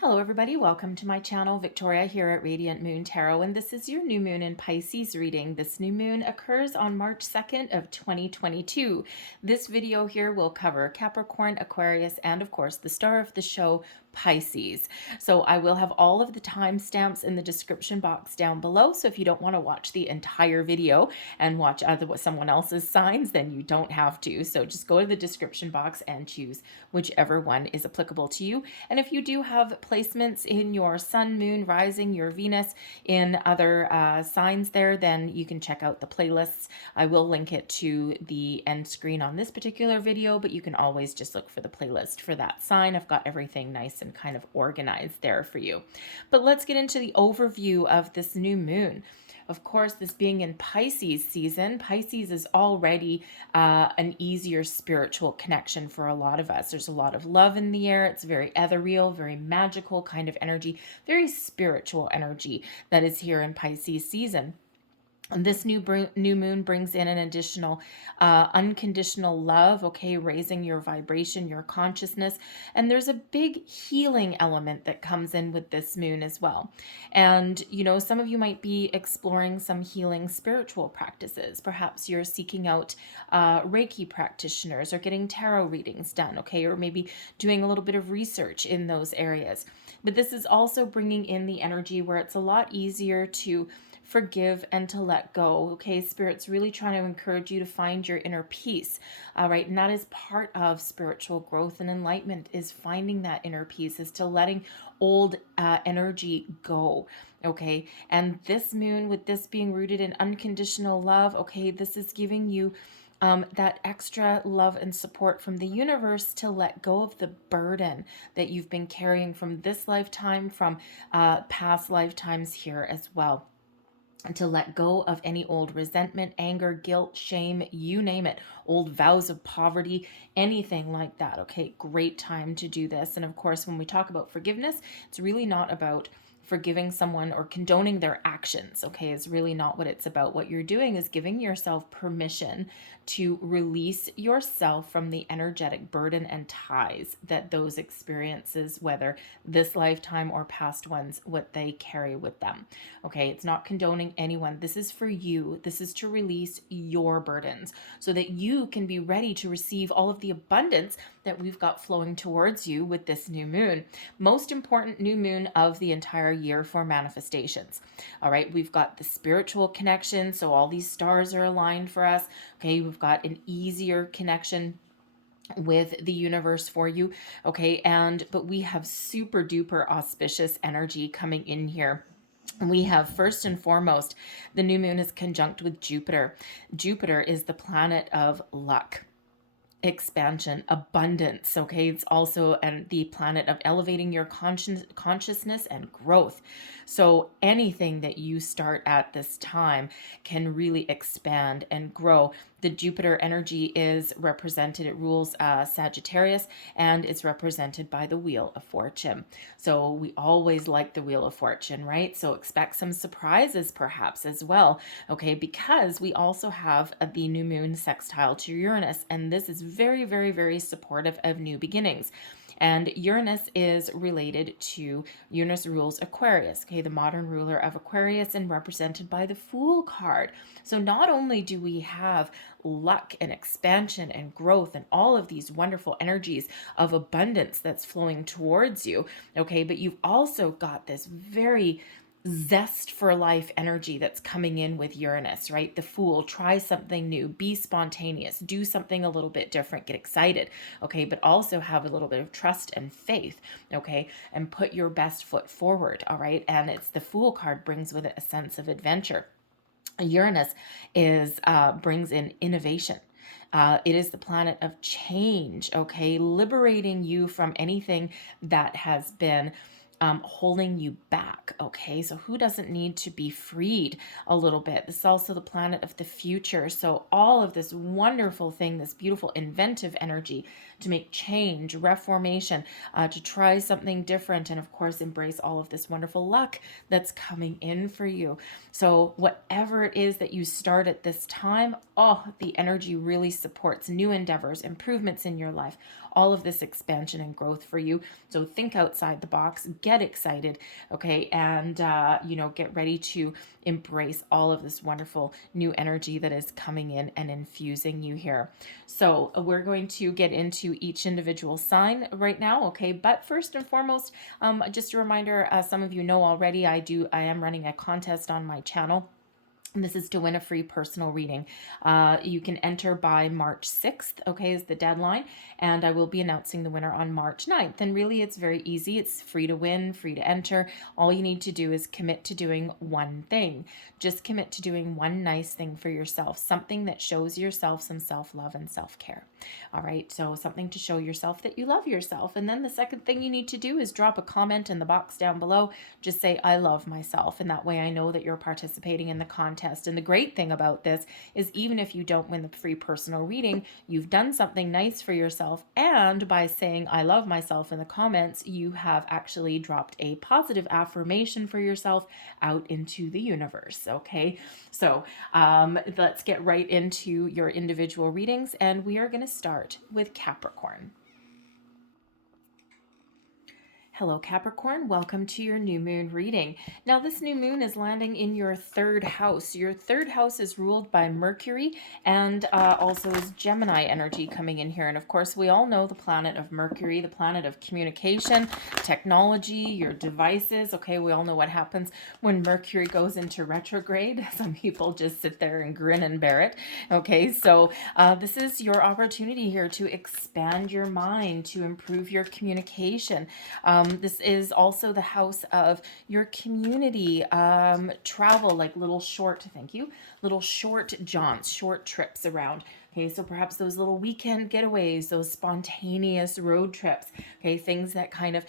Hello everybody, welcome to my channel. Victoria here at Radiant Moon Tarot, and this is your new moon in Pisces reading. This new moon occurs on March 2nd of 2022. This video here will cover Capricorn, Aquarius, and of course the star of the show, Pisces. So I will have all of the timestamps in the description box down below. So if you don't want to watch the entire video and watch someone else's signs, then you don't have to. So just go to the description box and choose whichever one is applicable to you. And if you do have placements in your sun, moon, rising, your Venus in other signs there, then you can check out the playlists. I will link it to the end screen on this particular video, but you can always just look for the playlist for that sign. I've got everything nice and kind of organized there for you. But let's get into the overview of this new moon. Of course, this being in Pisces season, Pisces is already an easier spiritual connection for a lot of us. There's a lot of love in the air. It's very ethereal, very magical kind of energy, very spiritual energy that is here in Pisces season. And this new moon brings in an additional unconditional love, okay, raising your vibration, your consciousness. And there's a big healing element that comes in with this moon as well. And, you know, some of you might be exploring some healing spiritual practices. Perhaps you're seeking out Reiki practitioners or getting tarot readings done, okay, or maybe doing a little bit of research in those areas. But this is also bringing in the energy where it's a lot easier to forgive and to let go. Okay, Spirit's really trying to encourage you to find your inner peace. All right, and that is part of spiritual growth and enlightenment, is finding that inner peace, is to letting old energy go. Okay, and this moon, with this being rooted in unconditional love, okay, this is giving you that extra love and support from the universe to let go of the burden that you've been carrying from this lifetime, from past lifetimes here as well. And to let go of any old resentment, anger, guilt, shame, you name it, old vows of poverty, anything like that. Okay, great time to do this. And of course, when we talk about forgiveness, it's really not about forgiving someone or condoning their actions. Okay, is really not what it's about. What you're doing is giving yourself permission to release yourself from the energetic burden and ties that those experiences, whether this lifetime or past ones, what they carry with them. Okay, it's not condoning anyone. This is for you. This is to release your burdens so that you can be ready to receive all of the abundance that we've got flowing towards you with this new moon. Most important new moon of the entire year for manifestations. All right, we've got the spiritual connection, so all these stars are aligned for us. Okay, we've got an easier connection with the universe for you. Okay, but we have super duper auspicious energy coming in here. We have, first and foremost, the new moon is conjunct with Jupiter. Jupiter is the planet of luck, expansion, abundance. Okay, it's also the planet of elevating your consciousness and growth. So anything that you start at this time can really expand and grow. The Jupiter energy is represented, it rules Sagittarius, and it's represented by the Wheel of Fortune. So we always like the Wheel of Fortune, right? So expect some surprises perhaps as well, okay? Because we also have the new moon sextile to Uranus, and this is very, very, very supportive of new beginnings. And Uranus is related to, Uranus rules Aquarius, okay, the modern ruler of Aquarius, and represented by the Fool card. So not only do we have luck and expansion and growth and all of these wonderful energies of abundance that's flowing towards you, okay, but you've also got this very zest for life energy that's coming in with Uranus, right? The Fool, try something new, be spontaneous, do something a little bit different, get excited, okay, but also have a little bit of trust and faith, okay, and put your best foot forward, all right? And it's the Fool card brings with it a sense of adventure. Uranus brings in innovation. It is the planet of change, okay, liberating you from anything that has been holding you back. Okay, so who doesn't need to be freed a little bit? This is also the planet of the future. So all of this wonderful thing, this beautiful inventive energy to make change, reformation, to try something different, and of course embrace all of this wonderful luck that's coming in for you. So whatever it is that you start at this time, the energy really supports new endeavors, improvements in your life, all of this expansion and growth for you. So think outside the box, get excited, okay, and get ready to embrace all of this wonderful new energy that is coming in and infusing you here. So we're going to get into each individual sign right now, okay? But first and foremost, just a reminder, some of you know already, I am running a contest on my channel. And this is to win a free personal reading. You can enter by March 6th, okay, is the deadline. And I will be announcing the winner on March 9th. And really, it's very easy. It's free to win, free to enter. All you need to do is commit to doing one thing. Just commit to doing one nice thing for yourself, something that shows yourself some self-love and self-care. All right, so something to show yourself that you love yourself. And then the second thing you need to do is drop a comment in the box down below. Just say, I love myself. And that way I know that you're participating in the contest. And the great thing about this is even if you don't win the free personal reading, you've done something nice for yourself. And by saying, I love myself in the comments, you have actually dropped a positive affirmation for yourself out into the universe. Okay, so let's get right into your individual readings. And we are going to start with Capricorn. Hello, Capricorn. Welcome to your new moon reading. Now, this new moon is landing in your third house. Your third house is ruled by Mercury and also is Gemini energy coming in here. And of course, we all know the planet of Mercury, the planet of communication, technology, your devices. Okay, we all know what happens when Mercury goes into retrograde. Some people just sit there and grin and bear it. Okay, so this is your opportunity here to expand your mind, to improve your communication. This is also the house of your community, travel, like little short jaunts, short trips around. Okay, so perhaps those little weekend getaways, those spontaneous road trips, okay, things that kind of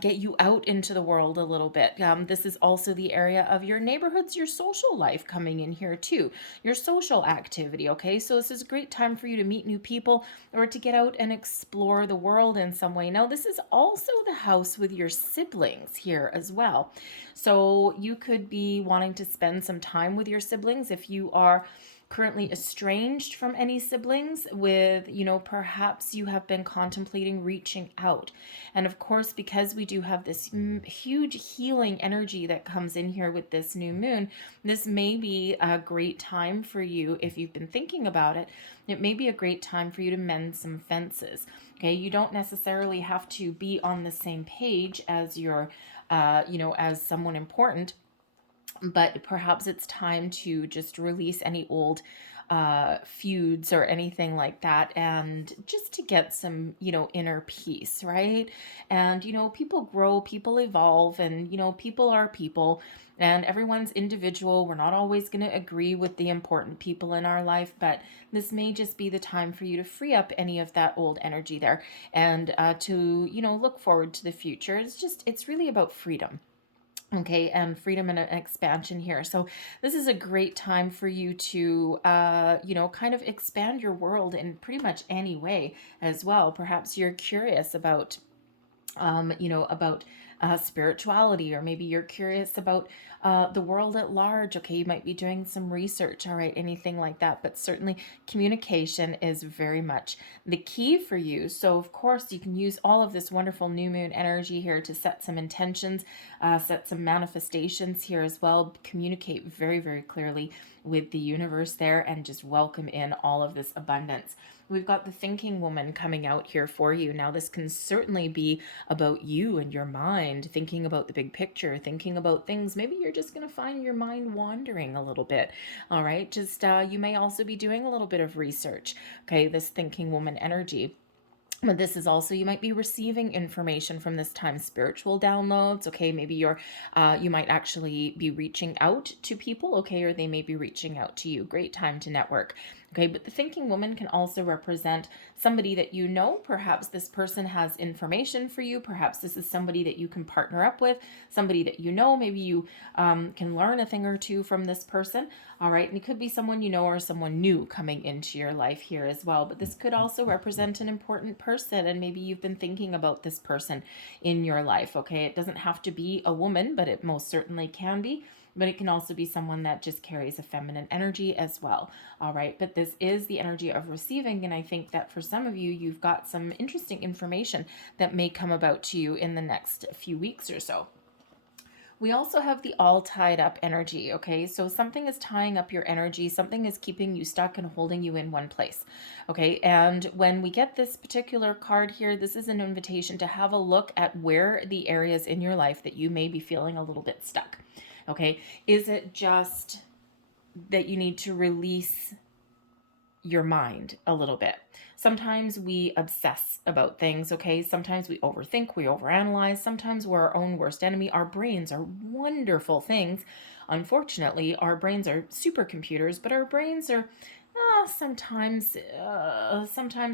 get you out into the world a little bit. This is also the area of your neighborhoods, your social life coming in here too, your social activity, okay? So this is a great time for you to meet new people or to get out and explore the world in some way. Now, this is also the house with your siblings here as well. So you could be wanting to spend some time with your siblings if you are currently estranged from any siblings with, perhaps you have been contemplating reaching out. And of course, because we do have this huge healing energy that comes in here with this new moon, this may be a great time for you if you've been thinking about it. It may be a great time for you to mend some fences. Okay, you don't necessarily have to be on the same page as your, as someone important, but perhaps it's time to just release any old feuds or anything like that, and just to get some, inner peace, right? And, people grow, people evolve, and, people are people, and everyone's individual. We're not always going to agree with the important people in our life, but this may just be the time for you to free up any of that old energy there and to, look forward to the future. It's really about freedom. Okay, and freedom and expansion here. So this is a great time for you to, kind of expand your world in pretty much any way as well. Perhaps you're curious about, spirituality, or maybe you're curious about the world at large. Okay, you might be doing some research, all right, anything like that. But certainly communication is very much the key for you. So of course you can use all of this wonderful new moon energy here to set some intentions, set some manifestations here as well. Communicate very, very clearly with the universe there and just welcome in all of this abundance. We've got the thinking woman coming out here for you. Now, this can certainly be about you and your mind, thinking about the big picture, thinking about things. Maybe you're just going to find your mind wandering a little bit. All right. Just, you may also be doing a little bit of research. Okay. This thinking woman energy. But this is also, you might be receiving information from this time, spiritual downloads. Okay, maybe you might actually be reaching out to people. Okay, or they may be reaching out to you. Great time to network. Okay, but the thinking woman can also represent somebody that you know. Perhaps this person has information for you. Perhaps this is somebody that you can partner up with, somebody that you know. Maybe you can learn a thing or two from this person. All right, and it could be someone you know or someone new coming into your life here as well. But this could also represent an important person, and maybe you've been thinking about this person in your life. Okay, it doesn't have to be a woman, but it most certainly can be. but it can also be someone that just carries a feminine energy as well. All right, but this is the energy of receiving, and I think that for some of you, you've got some interesting information that may come about to you in the next few weeks or so. We also have the all tied up energy, okay? So something is tying up your energy, something is keeping you stuck and holding you in one place, okay? And when we get this particular card here, this is an invitation to have a look at where the areas in your life that you may be feeling a little bit stuck, okay? Is it just that you need to release your mind a little bit? Sometimes we obsess about things, okay? Sometimes we overthink, we overanalyze. Sometimes we're our own worst enemy. Our brains are wonderful things. Unfortunately, our brains are supercomputers, but our brains are sometimes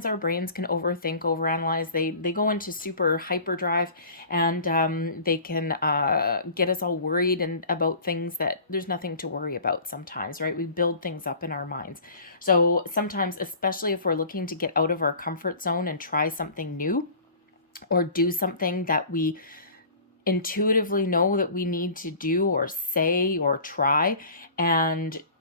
our brains can overthink, overanalyze. They go into super hyperdrive, and they can get us all worried and about things that there's nothing to worry about sometimes, right? We build things up in our minds. So sometimes, especially if we're looking to get out of our comfort zone and try something new or do something that we intuitively know that we need to do or say or try,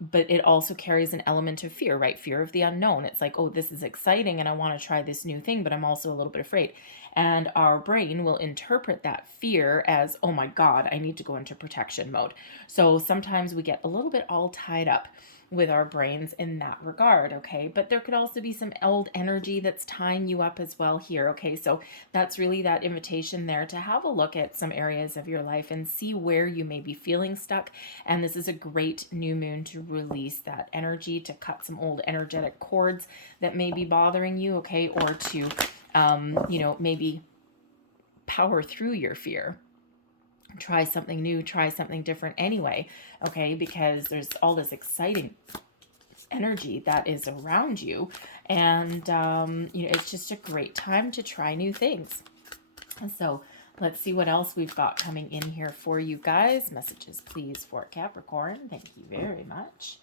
but it also carries an element of fear, right? Fear of the unknown. It's like, oh, this is exciting and I want to try this new thing, but I'm also a little bit afraid. And our brain will interpret that fear as, oh my God, I need to go into protection mode. So sometimes we get a little bit all tied up with our brains in that regard, okay? But there could also be some old energy that's tying you up as well here, okay? So that's really that invitation there to have a look at some areas of your life and see where you may be feeling stuck. And this is a great new moon to release that energy, to cut some old energetic cords that may be bothering you, okay? Or to, maybe power through your fear. Try something new, try something different anyway, okay? Because there's all this exciting energy that is around you, and it's just a great time to try new things. And so let's see what else we've got coming in here for you guys. Messages, please, for Capricorn. Thank you very much.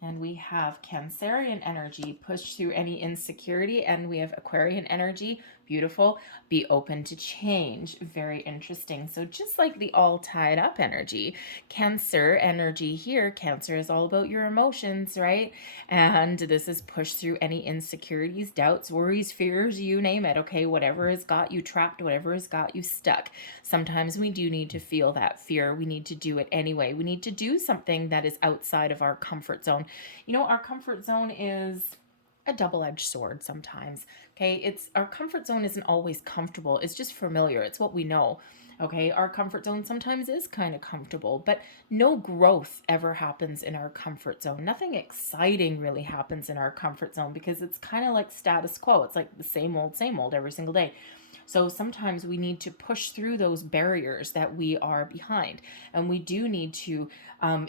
And we have Cancerian energy, push through any insecurity. And we have Aquarian energy, beautiful, be open to change. Very interesting. So just like the all tied up energy, Cancer energy here, Cancer is all about your emotions, right? And this is push through any insecurities, doubts, worries, fears, you name it, okay? Whatever has got you trapped, whatever has got you stuck. Sometimes we do need to feel that fear. We need to do it anyway. We need to do something that is outside of our comfort zone. Our comfort zone is a double-edged sword sometimes, okay? Our comfort zone isn't always comfortable. It's just familiar. It's what we know, okay? Our comfort zone sometimes is kind of comfortable, but no growth ever happens in our comfort zone. Nothing exciting really happens in our comfort zone because it's kind of like status quo. It's like the same old every single day. So sometimes we need to push through those barriers that we are behind, and we do need to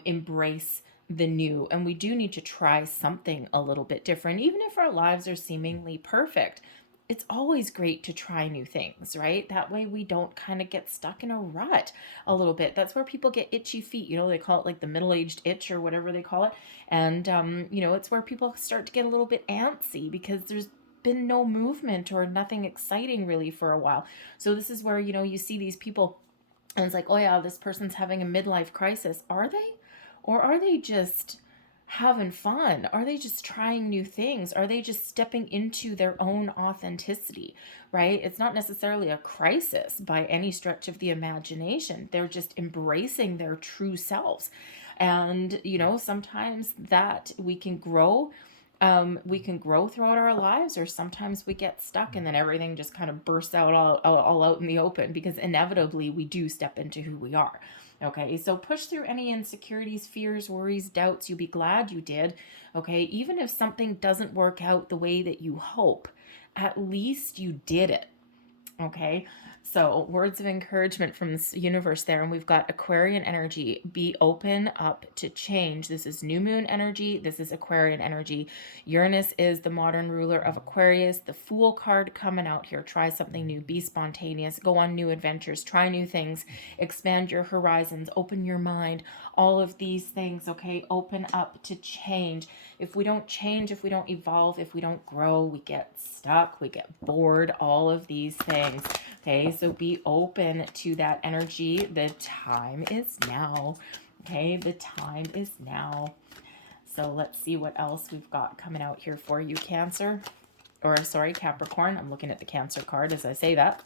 embrace the new, and we do need to try something a little bit different. Even if our lives are seemingly perfect, it's always great to try new things, right? That way we don't kind of get stuck in a rut a little bit. That's where people get itchy feet. They call it like the middle-aged itch or whatever they call it. And, it's where people start to get a little bit antsy because there's been no movement or nothing exciting really for a while. So this is where, you see these people and it's like, oh yeah, this person's having a midlife crisis. Are they? Or are they just having fun? Are they just trying new things? Are they just stepping into their own authenticity, right? It's not necessarily a crisis by any stretch of the imagination. They're just embracing their true selves. And, sometimes that we can grow throughout our lives, or sometimes we get stuck and then everything just kind of bursts out all out in the open because inevitably we do step into who we are. Okay, so push through any insecurities, fears, worries, doubts. You'll be glad you did. Okay, even if something doesn't work out the way that you hope, at least you did it. Okay, so words of encouragement from this universe there. And we've got Aquarian energy, be open up to change. This is new moon energy. This is Aquarian energy. Uranus is the modern ruler of Aquarius. The Fool card coming out here. Try something new, be spontaneous, go on new adventures, try new things, expand your horizons, open your mind, all of these things, okay? Open up to change. If we don't change, if we don't evolve, if we don't grow, we get stuck, we get bored, all of these things. things. Okay, so be open to that energy. The time is now. Okay, the time is now. So let's see what else we've got coming out here for you, Cancer. Or sorry, Capricorn. I'm looking at the Cancer card as I say that.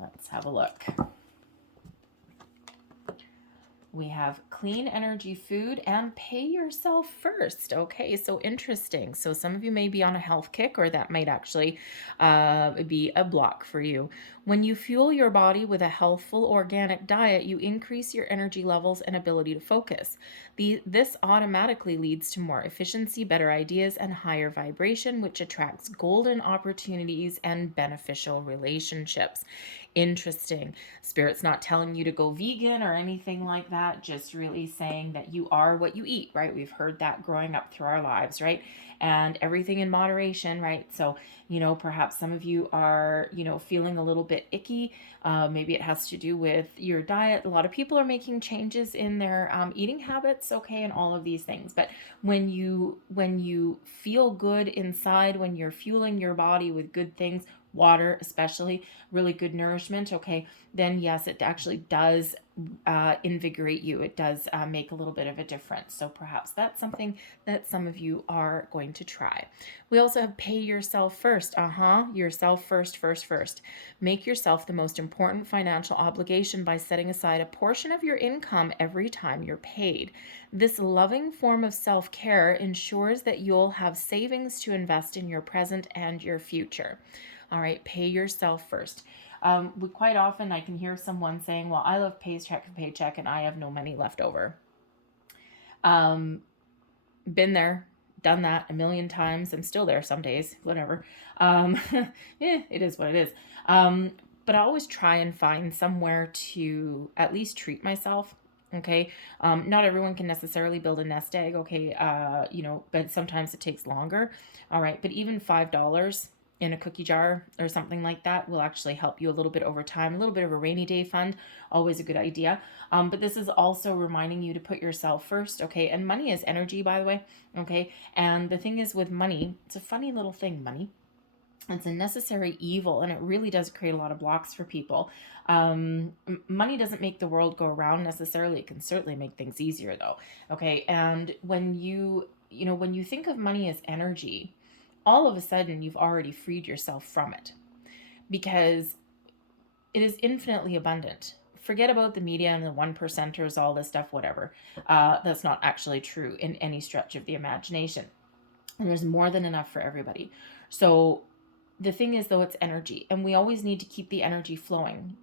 Let's have a look. We have clean energy food and pay yourself first. Okay, so interesting. So some of you may be on a health kick, or that might actually be a block for you. When you fuel your body with a healthful organic diet, you increase your energy levels and ability to focus. This automatically leads to more efficiency, better ideas, and higher vibration, which attracts golden opportunities and beneficial relationships. Interesting. Spirit's not telling you to go vegan or anything like that, just really saying that you are what you eat, right? We've heard that growing up through our lives, right? And everything in moderation, right? So, perhaps some of you are, feeling a little bit icky. Maybe it has to do with your diet. A lot of people are making changes in their eating habits, okay, and all of these things. But when you feel good inside, when you're fueling your body with good things, water especially, really good nourishment, okay, then yes, it actually does invigorate you. It does make a little bit of a difference. So perhaps that's something that some of you are going to try. We also have pay yourself first. Yourself first. Make yourself the most important financial obligation by setting aside a portion of your income every time you're paid. This loving form of self-care ensures that you'll have savings to invest in your present and your future. All right, pay yourself first. Quite often I can hear someone saying, well, I live paycheck to paycheck and I have no money left over. Been there, done that a million times. I'm still there some days, whatever. It is what it is. But I always try and find somewhere to at least treat myself. Okay. Not everyone can necessarily build a nest egg. Okay. But sometimes it takes longer. All right. But even $5 in a cookie jar or something like that will actually help you a little bit over time. A little bit of a rainy day fund, always a good idea. But this is also reminding you to put yourself first, okay? And money is energy, by the way, okay? And the thing is with money, it's a funny little thing, money. It's a necessary evil, and it really does create a lot of blocks for people. Money doesn't make the world go around necessarily. It can certainly make things easier, though, okay? And when you think of money as energy, all of a sudden you've already freed yourself from it because it is infinitely abundant. Forget about the media and the 1%ers, all this stuff, whatever. That's not actually true in any stretch of the imagination. And there's more than enough for everybody. So the thing is, though, it's energy, and we always need to keep the energy flowing.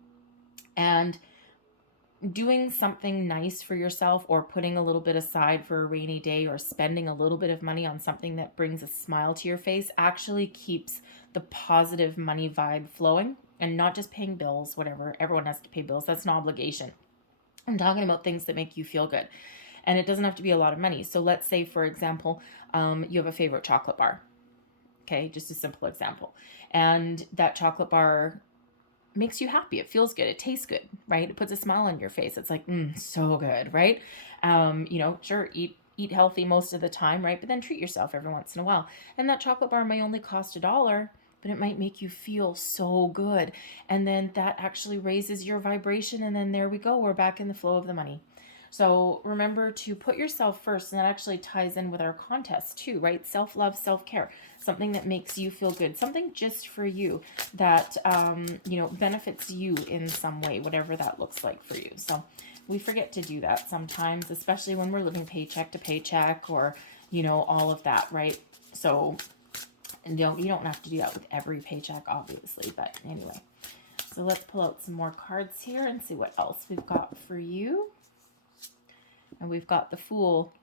And doing something nice for yourself, or putting a little bit aside for a rainy day, or spending a little bit of money on something that brings a smile to your face actually keeps the positive money vibe flowing, and not just paying bills, whatever. Everyone has to pay bills. That's an obligation. I'm talking about things that make you feel good. And it doesn't have to be a lot of money. So let's say, for example, you have a favorite chocolate bar. Okay, just a simple example. And that chocolate bar makes you happy. It feels good. It tastes good, right? It puts a smile on your face. It's like, so good, right? Sure, eat healthy most of the time, right? But then treat yourself every once in a while. And that chocolate bar may only cost $1, but it might make you feel so good. And then that actually raises your vibration. And then there we go. We're back in the flow of the money. So remember to put yourself first, and that actually ties in with our contest too, right? Self-love, self-care, something that makes you feel good, something just for you that, benefits you in some way, whatever that looks like for you. So we forget to do that sometimes, especially when we're living paycheck to paycheck, or, all of that, right? So you don't have to do that with every paycheck, obviously, but anyway. So let's pull out some more cards here and see what else we've got for you. And we've got the Fool.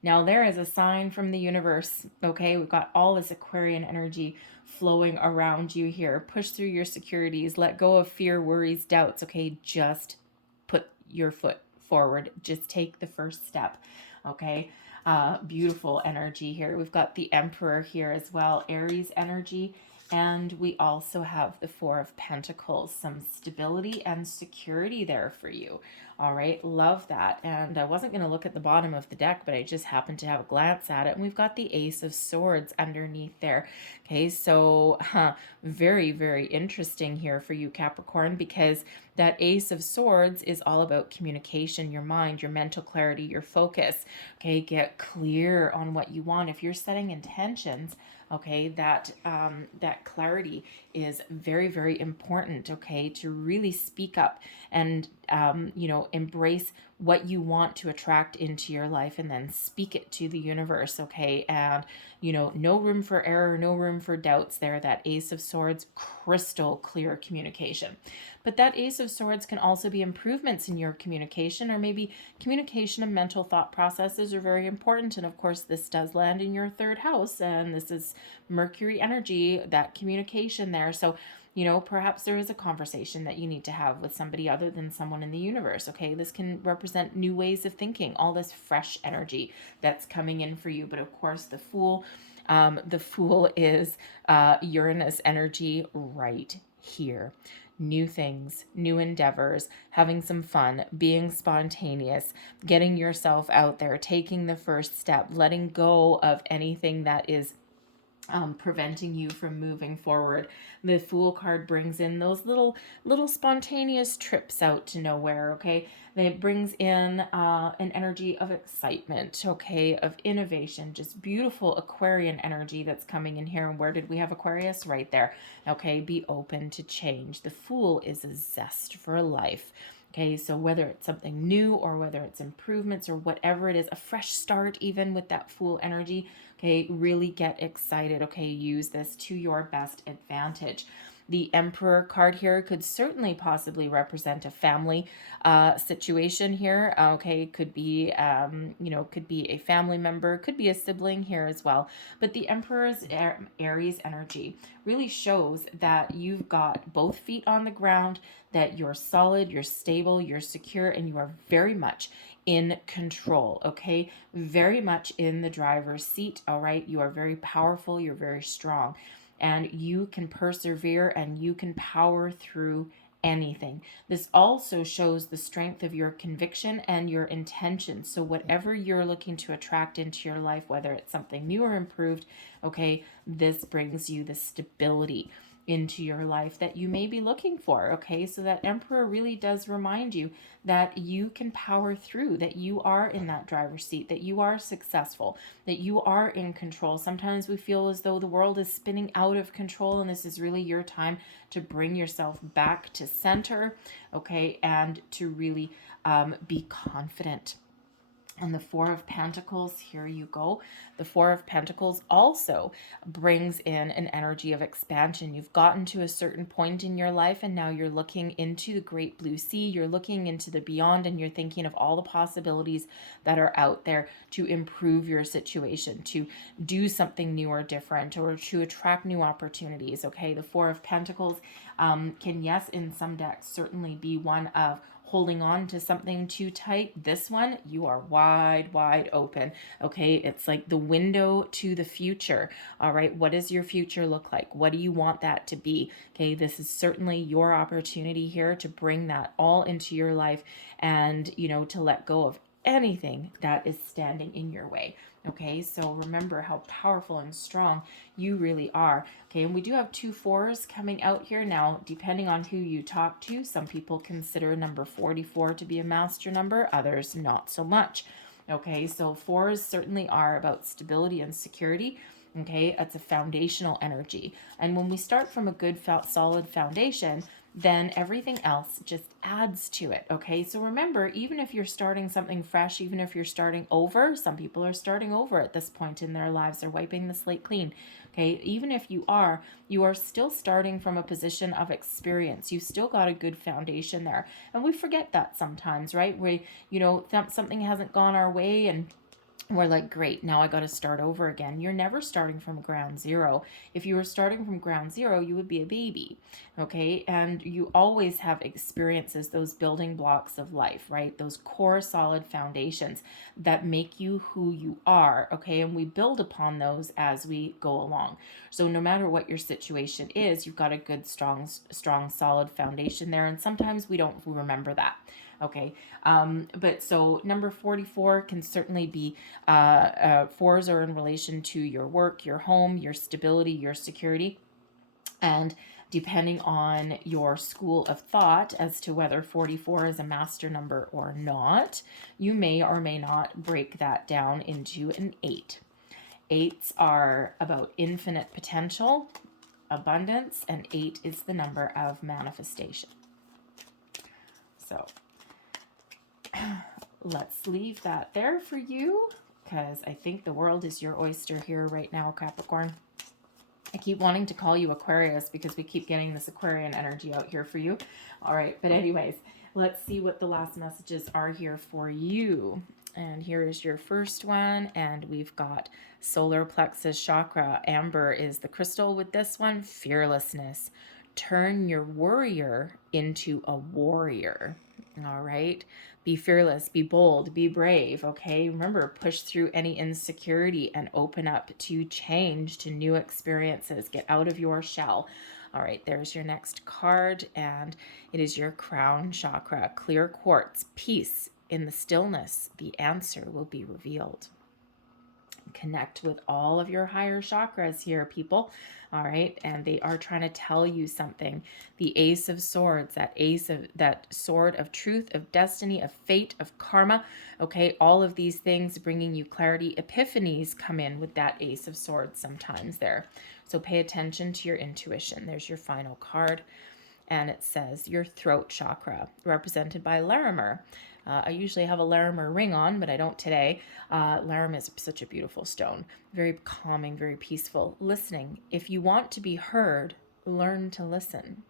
Now there is a sign from the universe, okay? We've got all this Aquarian energy flowing around you here. Push through your securities. Let go of fear, worries, doubts, okay? Just put your foot forward. Just take the first step, okay? Beautiful energy here. We've got the Emperor here as well. Aries energy. And we also have the Four of Pentacles, some stability and security there for you. All right, love that. And I wasn't going to look at the bottom of the deck, but I just happened to have a glance at it. And we've got the Ace of Swords underneath there. Okay, so very, very interesting here for you, Capricorn, because that Ace of Swords is all about communication, your mind, your mental clarity, your focus. Okay, get clear on what you want. If you're setting intentions, okay, that that clarity is very, very important, okay, to really speak up and embrace what you want to attract into your life and then speak it to the universe, okay? And no room for error, no room for doubts there. That Ace of Swords, crystal clear communication. But that Ace of Swords can also be improvements in your communication, or maybe communication and mental thought processes are very important. And of course, this does land in your third house, and this is Mercury energy, that communication there. So perhaps there is a conversation that you need to have with somebody other than someone in the universe, okay? This can represent new ways of thinking, all this fresh energy that's coming in for you. But of course, the Fool is Uranus energy right here. New things, new endeavors, having some fun, being spontaneous, getting yourself out there, taking the first step, letting go of anything that is preventing you from moving forward. The Fool card brings in those little spontaneous trips out to nowhere, okay? It brings in an energy of excitement, okay, of innovation, just beautiful Aquarian energy that's coming in here. And where did we have Aquarius? Right there. Okay, be open to change. The Fool is a zest for life. Okay, so whether it's something new or whether it's improvements or whatever it is, a fresh start even with that Fool energy, okay, really get excited, okay, use this to your best advantage. The Emperor card here could certainly possibly represent a family situation here. Okay, could be, could be a family member, could be a sibling here as well. But the Emperor's Aries energy really shows that you've got both feet on the ground, that you're solid, you're stable, you're secure, and you are very much in control, okay? Very much in the driver's seat, all right? You are very powerful, you're very strong, and you can persevere and you can power through anything. This also shows the strength of your conviction and your intention. So whatever you're looking to attract into your life, whether it's something new or improved, okay, this brings you the stability into your life that you may be looking for, okay? So that Emperor really does remind you that you can power through, that you are in that driver's seat, that you are successful, that you are in control. Sometimes we feel as though the world is spinning out of control, and this is really your time to bring yourself back to center, okay, and to really be confident. And the Four of Pentacles, here you go. The Four of Pentacles also brings in an energy of expansion. You've gotten to a certain point in your life, and now you're looking into the great blue sea. You're looking into the beyond, and you're thinking of all the possibilities that are out there to improve your situation, to do something new or different, or to attract new opportunities. Okay, the Four of Pentacles can, yes, in some decks, certainly be one of holding on to something too tight. This one, you are wide open. Okay, it's like the window to the future. All right, what does your future look like? What do you want that to be? Okay, this is certainly your opportunity here to bring that all into your life and, to let go of anything that is standing in your way. Okay, so remember how powerful and strong you really are. Okay, and we do have 2 4s coming out here now. Depending on who you talk to, some people consider number 44 to be a master number, others not so much. Okay, so 4s certainly are about stability and security. Okay, it's a foundational energy. And when we start from a good, solid foundation, then everything else just adds to it, okay? So remember, even if you're starting something fresh, even if you're starting over, some people are starting over at this point in their lives. They're wiping the slate clean, okay? Even if you are still starting from a position of experience. You've still got a good foundation there. And we forget that sometimes, right? Something hasn't gone our way, and we're like, great, now I got to start over again. You're never starting from ground zero. If you were starting from ground zero, you would be a baby, okay? And you always have experiences, those building blocks of life, right? Those core solid foundations that make you who you are, okay? And we build upon those as we go along. So no matter what your situation is, you've got a good, strong, solid foundation there. And sometimes we don't remember that. Okay. But so number 44 can certainly be, fours are in relation to your work, your home, your stability, your security. And depending on your school of thought as to whether 44 is a master number or not, you may or may not break that down into an 8. 8s are about infinite potential, abundance, and 8 is the number of manifestation. So let's leave that there for you, because I think the world is your oyster here right now, Capricorn. I keep wanting to call you Aquarius because we keep getting this Aquarian energy out here for you. All right, but anyways, let's see what the last messages are here for you. And here is your first one, and we've got solar plexus chakra. Amber is the crystal with this one. Fearlessness. Turn your worrier into a warrior. All right. Be fearless, be bold, be brave, okay? Remember, push through any insecurity and open up to change, to new experiences. Get out of your shell. All right, there's your next card, and it is your crown chakra. Clear quartz, peace. In the stillness, the answer will be revealed. Connect with all of your higher chakras here, people. All right, and they are trying to tell you something. The Ace of Swords, that sword of truth, of destiny, of fate, of karma. Okay, all of these things bringing you clarity. Epiphanies come in with that Ace of Swords sometimes there. So pay attention to your intuition. There's your final card, and it says your throat chakra, represented by Larimer. I usually have a Larimer ring on, but I don't today. Larimer is such a beautiful stone. Very calming, very peaceful. Listening. If you want to be heard, learn to listen.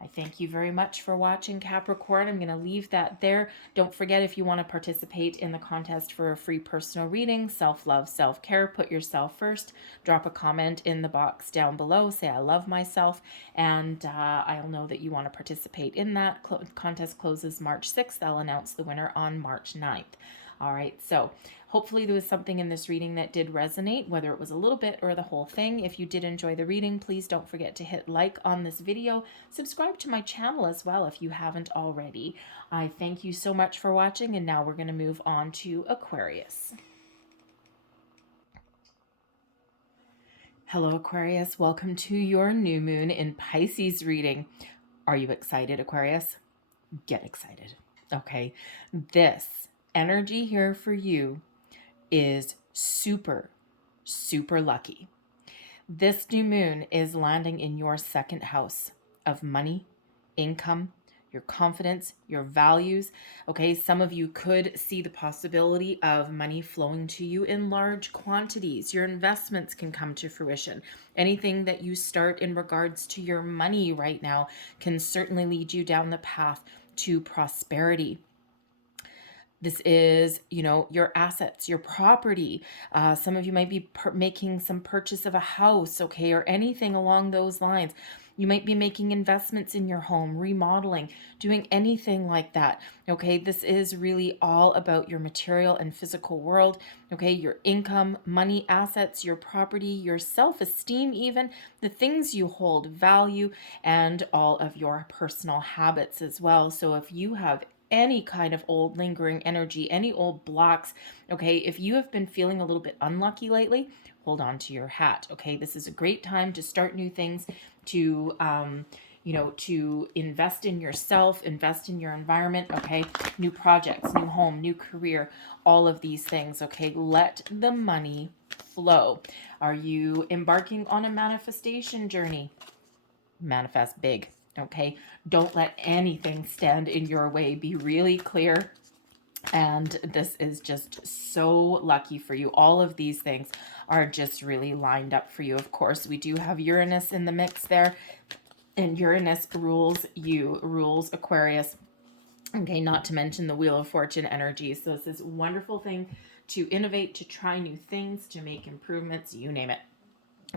I thank you very much for watching, Capricorn. I'm going to leave that there. Don't forget, if you want to participate in the contest for a free personal reading, self-love, self-care, put yourself first. Drop a comment in the box down below. Say, I love myself. And I'll know that you want to participate in that. Contest closes March 6th. I'll announce the winner on March 9th. All right, so hopefully there was something in this reading that did resonate, whether it was a little bit or the whole thing. If you did enjoy the reading, please don't forget to hit like on this video. Subscribe to my channel as well if you haven't already. I thank you so much for watching, and now we're going to move on to Aquarius. Hello, Aquarius. Welcome to your new moon in Pisces reading. Are you excited, Aquarius? Get excited. Okay, this energy here for you is super, super lucky. This new moon is landing in your second house of money, income, your confidence, your values. Okay, some of you could see the possibility of money flowing to you in large quantities. Your investments can come to fruition. Anything that you start in regards to your money right now can certainly lead you down the path to prosperity. This is, your assets, your property. Some of you might be making some purchase of a house, okay, or anything along those lines. You might be making investments in your home, remodeling, doing anything like that, okay? This is really all about your material and physical world, okay? Your income, money, assets, your property, your self-esteem even, the things you hold value, and all of your personal habits as well. So if you have any kind of old lingering energy, any old blocks, okay, if you have been feeling a little bit unlucky lately, hold on to your hat, okay? This is a great time to start new things, to to invest in yourself, invest in your environment, okay? New projects, new home, new career, all of these things, okay? Let the money flow. Are you embarking on a manifestation journey? Manifest big. Okay, don't let anything stand in your way. Be really clear. And this is just so lucky for you. All of these things are just really lined up for you. Of course, we do have Uranus in the mix there, and Uranus rules you, rules Aquarius. Okay, not to mention the Wheel of Fortune energy. So it's this wonderful thing to innovate, to try new things, to make improvements, you name it.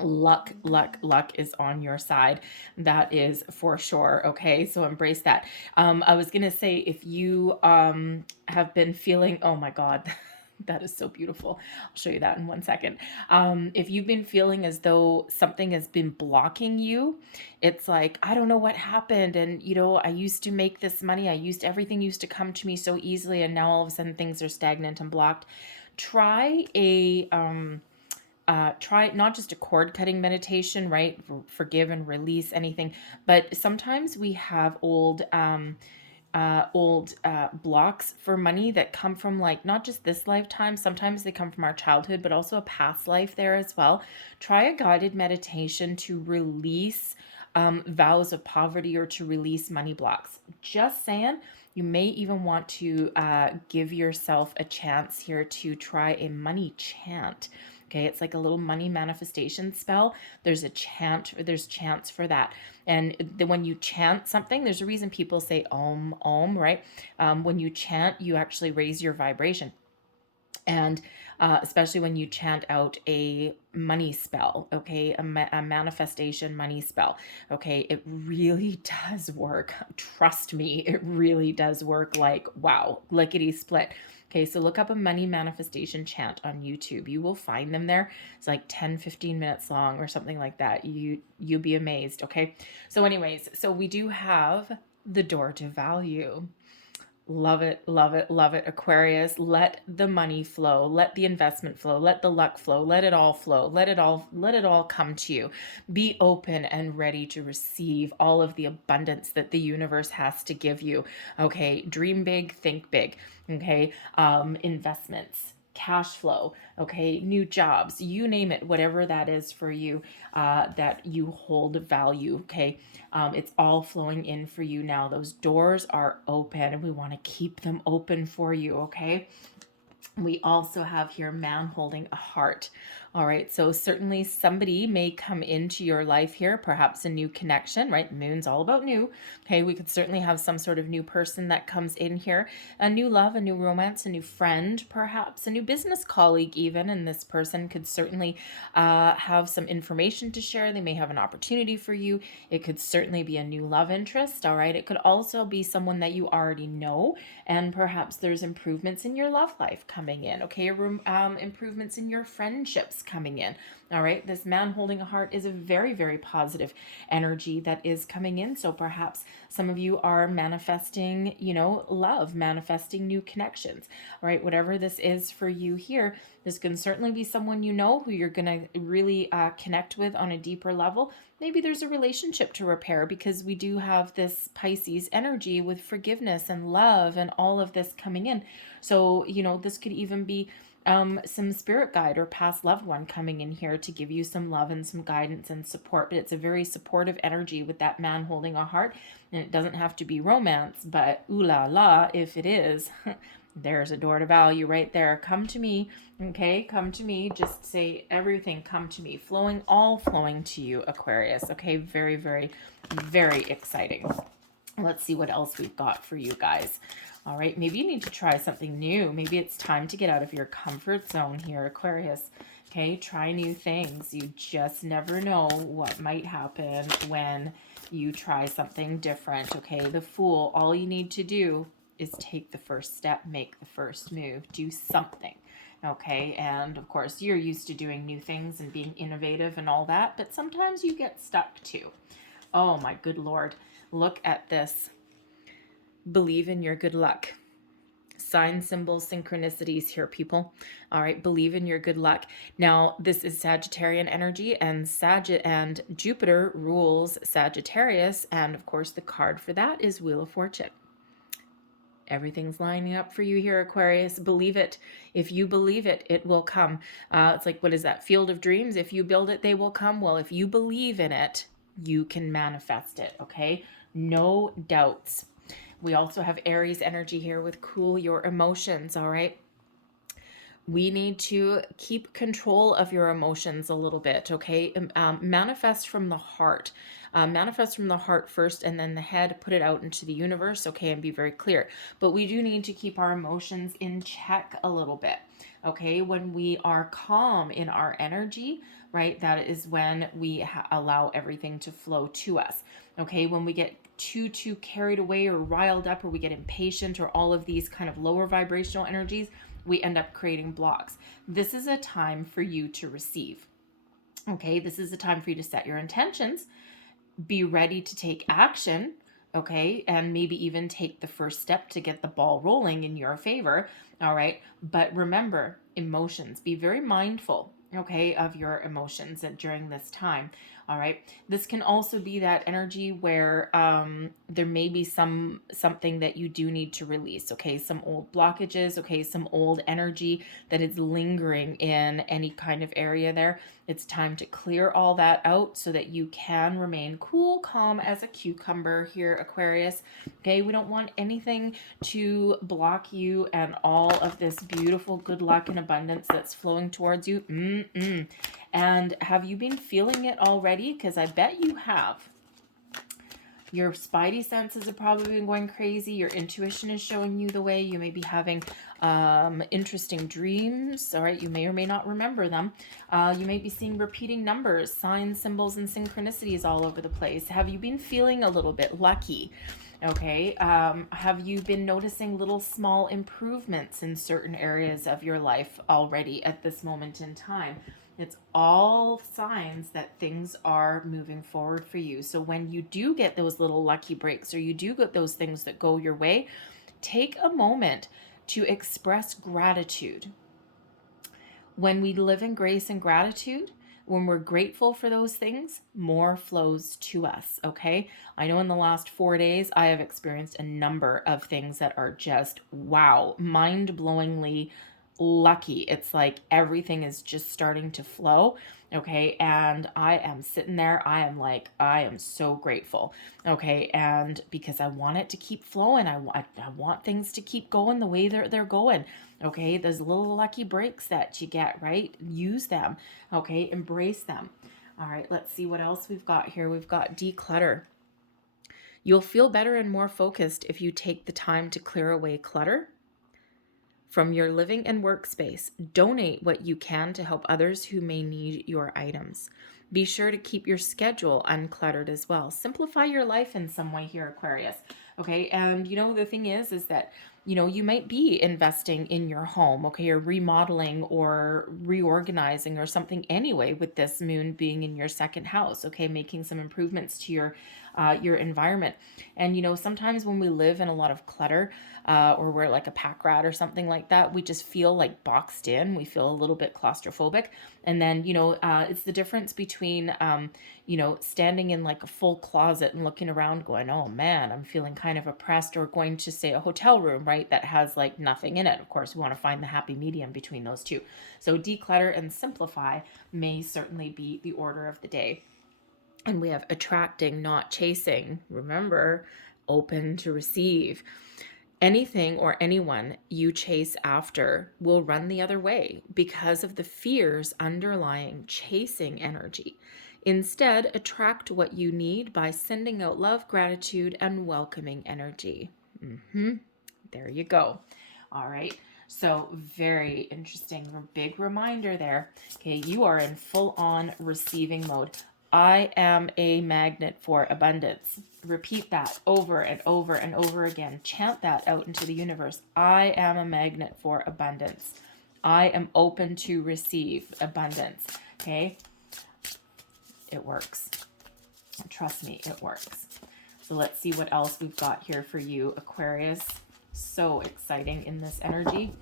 Luck, luck, luck is on your side. That is for sure. Okay, so embrace that. I was gonna say, if you have been feeling, oh my God, that is so beautiful. I'll show you that in 1 second. If you've been feeling as though something has been blocking you, it's like, I don't know what happened. And, I used to make this money. Everything used to come to me so easily. And now all of a sudden things are stagnant and blocked. Try try not just a cord cutting meditation, right? Forgive and release anything, but sometimes we have old blocks for money that come from, like, not just this lifetime. Sometimes they come from our childhood, but also a past life there as well. Try a guided meditation to release vows of poverty or to release money blocks. Just saying. You may even want to give yourself a chance here to try a money chant. Okay, it's like a little money manifestation spell. There's chants for that. And when you chant something, there's a reason people say om, om, right? When you chant, you actually raise your vibration. And especially when you chant out a money spell, okay, a manifestation money spell, okay, it really does work. Trust me, it really does work. Like, wow, lickety split. Okay, so look up a money manifestation chant on YouTube. You will find them there. It's like 10-15 minutes long or something like that. You'll be amazed. Okay, so anyways, so we do have the door to value. Love it, love it, love it, Aquarius. Let the money flow, let the investment flow, let the luck flow, let it all flow, let it all come to you. Be open and ready to receive all of the abundance that the universe has to give you. Okay, dream big, think big. Okay, investments, cash flow, okay, new jobs, you name it, whatever that is for you, that you hold value, okay, it's all flowing in for you now. Those doors are open and we want to keep them open for you, okay? We also have here man holding a heart. All right, so certainly somebody may come into your life here, perhaps a new connection, right? Moon's all about new. Okay, we could certainly have some sort of new person that comes in here, a new love, a new romance, a new friend, perhaps a new business colleague even, and this person could certainly have some information to share. They may have an opportunity for you. It could certainly be a new love interest, all right? It could also be someone that you already know, and perhaps there's improvements in your love life coming in, okay? Improvements in your friendships coming in. All right, this man holding a heart is a very, very positive energy that is coming in. So perhaps some of you are manifesting, love, manifesting new connections. All right, whatever this is for you here, this can certainly be someone who you're going to really connect with on a deeper level. Maybe there's a relationship to repair, because we do have this Pisces energy with forgiveness and love and all of this coming in. So, this could even be some spirit guide or past loved one coming in here to give you some love and some guidance and support. But it's a very supportive energy with that man holding a heart. And it doesn't have to be romance, but ooh la la, if it is, there's a door to value right there. Come to me, okay? Come to me. Just say everything, come to me. All flowing to you, Aquarius, okay? Very, very, very exciting. Let's see what else we've got for you guys. All right, maybe you need to try something new. Maybe it's time to get out of your comfort zone here, Aquarius. Okay, try new things. You just never know what might happen when you try something different, okay? The Fool, all you need to do is take the first step, make the first move, do something, okay? And of course, you're used to doing new things and being innovative and all that, but sometimes you get stuck too. Oh my good Lord, look at this. Believe in your good luck. Sign, symbols, synchronicities here, people. All right, believe in your good luck. Now, this is Sagittarian energy, and Jupiter rules Sagittarius, and of course, the card for that is Wheel of Fortune. Everything's lining up for you here, Aquarius. Believe it. If you believe it, it will come. It's like, what is that? Field of dreams. If you build it, they will come. Well, if you believe in it, you can manifest it, okay? No doubts. We also have Aries energy here with cool your emotions, all right? We need to keep control of your emotions a little bit, okay? Manifest from the heart. Manifest from the heart first and then the head, put it out into the universe, okay, and be very clear. But we do need to keep our emotions in check a little bit, okay? When we are calm in our energy, right, that is when we allow everything to flow to us, okay? When we get too carried away or riled up, or we get impatient, or all of these kind of lower vibrational energies, we end up creating blocks. This is a time for you to receive. Okay, this is a time for you to set your intentions, be ready to take action, okay, and maybe even take the first step to get the ball rolling in your favor. All right, but remember, emotions, be very mindful, okay, of your emotions during this time. All right, this can also be that energy where there may be something that you do need to release, okay, some old blockages, okay, some old energy that is lingering in any kind of area there. It's time to clear all that out so that you can remain cool, calm as a cucumber here, Aquarius. Okay, we don't want anything to block you and all of this beautiful good luck and abundance that's flowing towards you. And have you been feeling it already? Because I bet you have. Your spidey senses have probably been going crazy. Your intuition is showing you the way. You may be having interesting dreams. All right, you may or may not remember them. You may be seeing repeating numbers, signs, symbols, and synchronicities all over the place. Have you been feeling a little bit lucky? Okay, have you been noticing little small improvements in certain areas of your life already at this moment in time? It's all signs that things are moving forward for you. So when you do get those little lucky breaks, or you do get those things that go your way, take a moment to express gratitude. When we live in grace and gratitude, when we're grateful for those things, more flows to us, okay? I know in the last 4 days, I have experienced a number of things that are just, wow, mind-blowingly lucky. It's like everything is just starting to flow, okay? And I am sitting there, I am so grateful, okay? And because I want it to keep flowing, I want things to keep going the way they're going, okay? Those little lucky breaks that you get, right? Use them, okay? Embrace them. All right, let's see what else we've got here. We've got declutter. You'll feel better and more focused if you take the time to clear away clutter from your living and workspace. Donate what you can to help others who may need your items. Be sure to keep your schedule uncluttered as well. Simplify your life in some way here, Aquarius. Okay, and the thing is that you might be investing in your home, okay, or remodeling or reorganizing or something anyway with this moon being in your second house, okay, making some improvements to your environment. And sometimes when we live in a lot of clutter, or we're like a pack rat or something like that, we just feel like boxed in. We feel a little bit claustrophobic. And then, it's the difference between, standing in like a full closet and looking around going, oh man, I'm feeling kind of oppressed, or going to, say, a hotel room, right, that has like nothing in it. Of course, we want to find the happy medium between those two. So declutter and simplify may certainly be the order of the day. And we have attracting, not chasing. Remember, open to receive. Anything or anyone you chase after will run the other way because of the fears underlying chasing energy. Instead, attract what you need by sending out love, gratitude, and welcoming energy. There you go. All right. So very interesting, big reminder there. Okay, you are in full-on receiving mode. I am a magnet for abundance. Repeat that over and over and over again. Chant that out into the universe. I am a magnet for abundance. I am open to receive abundance. Okay? It works. Trust me, it works. So let's see what else we've got here for you, Aquarius. So exciting in this energy.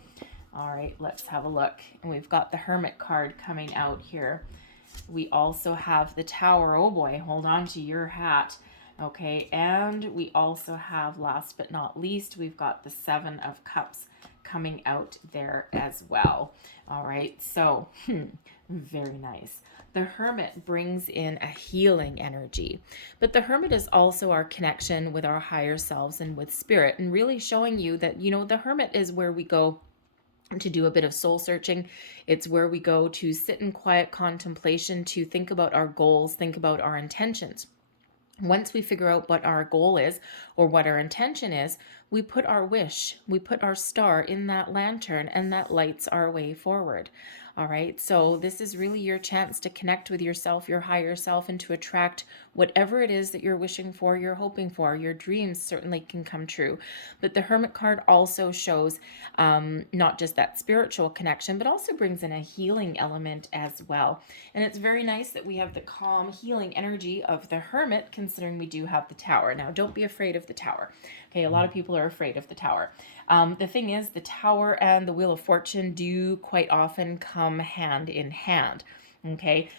All right, let's have a look. And we've got the Hermit card coming out here. We also have the Tower. Oh boy, hold on to your hat. Okay, and we also have, last but not least, we've got the Seven of Cups coming out there as well. All right, so very nice. The Hermit brings in a healing energy, but the Hermit is also our connection with our higher selves and with spirit, and really showing you that, the Hermit is where we go to do a bit of soul searching. It's where we go to sit in quiet contemplation, to think about our goals, think about our intentions. Once we figure out what our goal is or what our intention is, we put our wish, we put our star in that lantern, and that lights our way forward. All right, so this is really your chance to connect with yourself, your higher self, and to attract whatever it is that you're wishing for, you're hoping for. Your dreams certainly can come true. But the Hermit card also shows not just that spiritual connection, but also brings in a healing element as well. And it's very nice that we have the calm, healing energy of the Hermit, considering we do have the Tower. Now, don't be afraid of the Tower. Okay, a lot of people are afraid of the Tower. The thing is, the Tower and the Wheel of Fortune do quite often come hand in hand. Okay,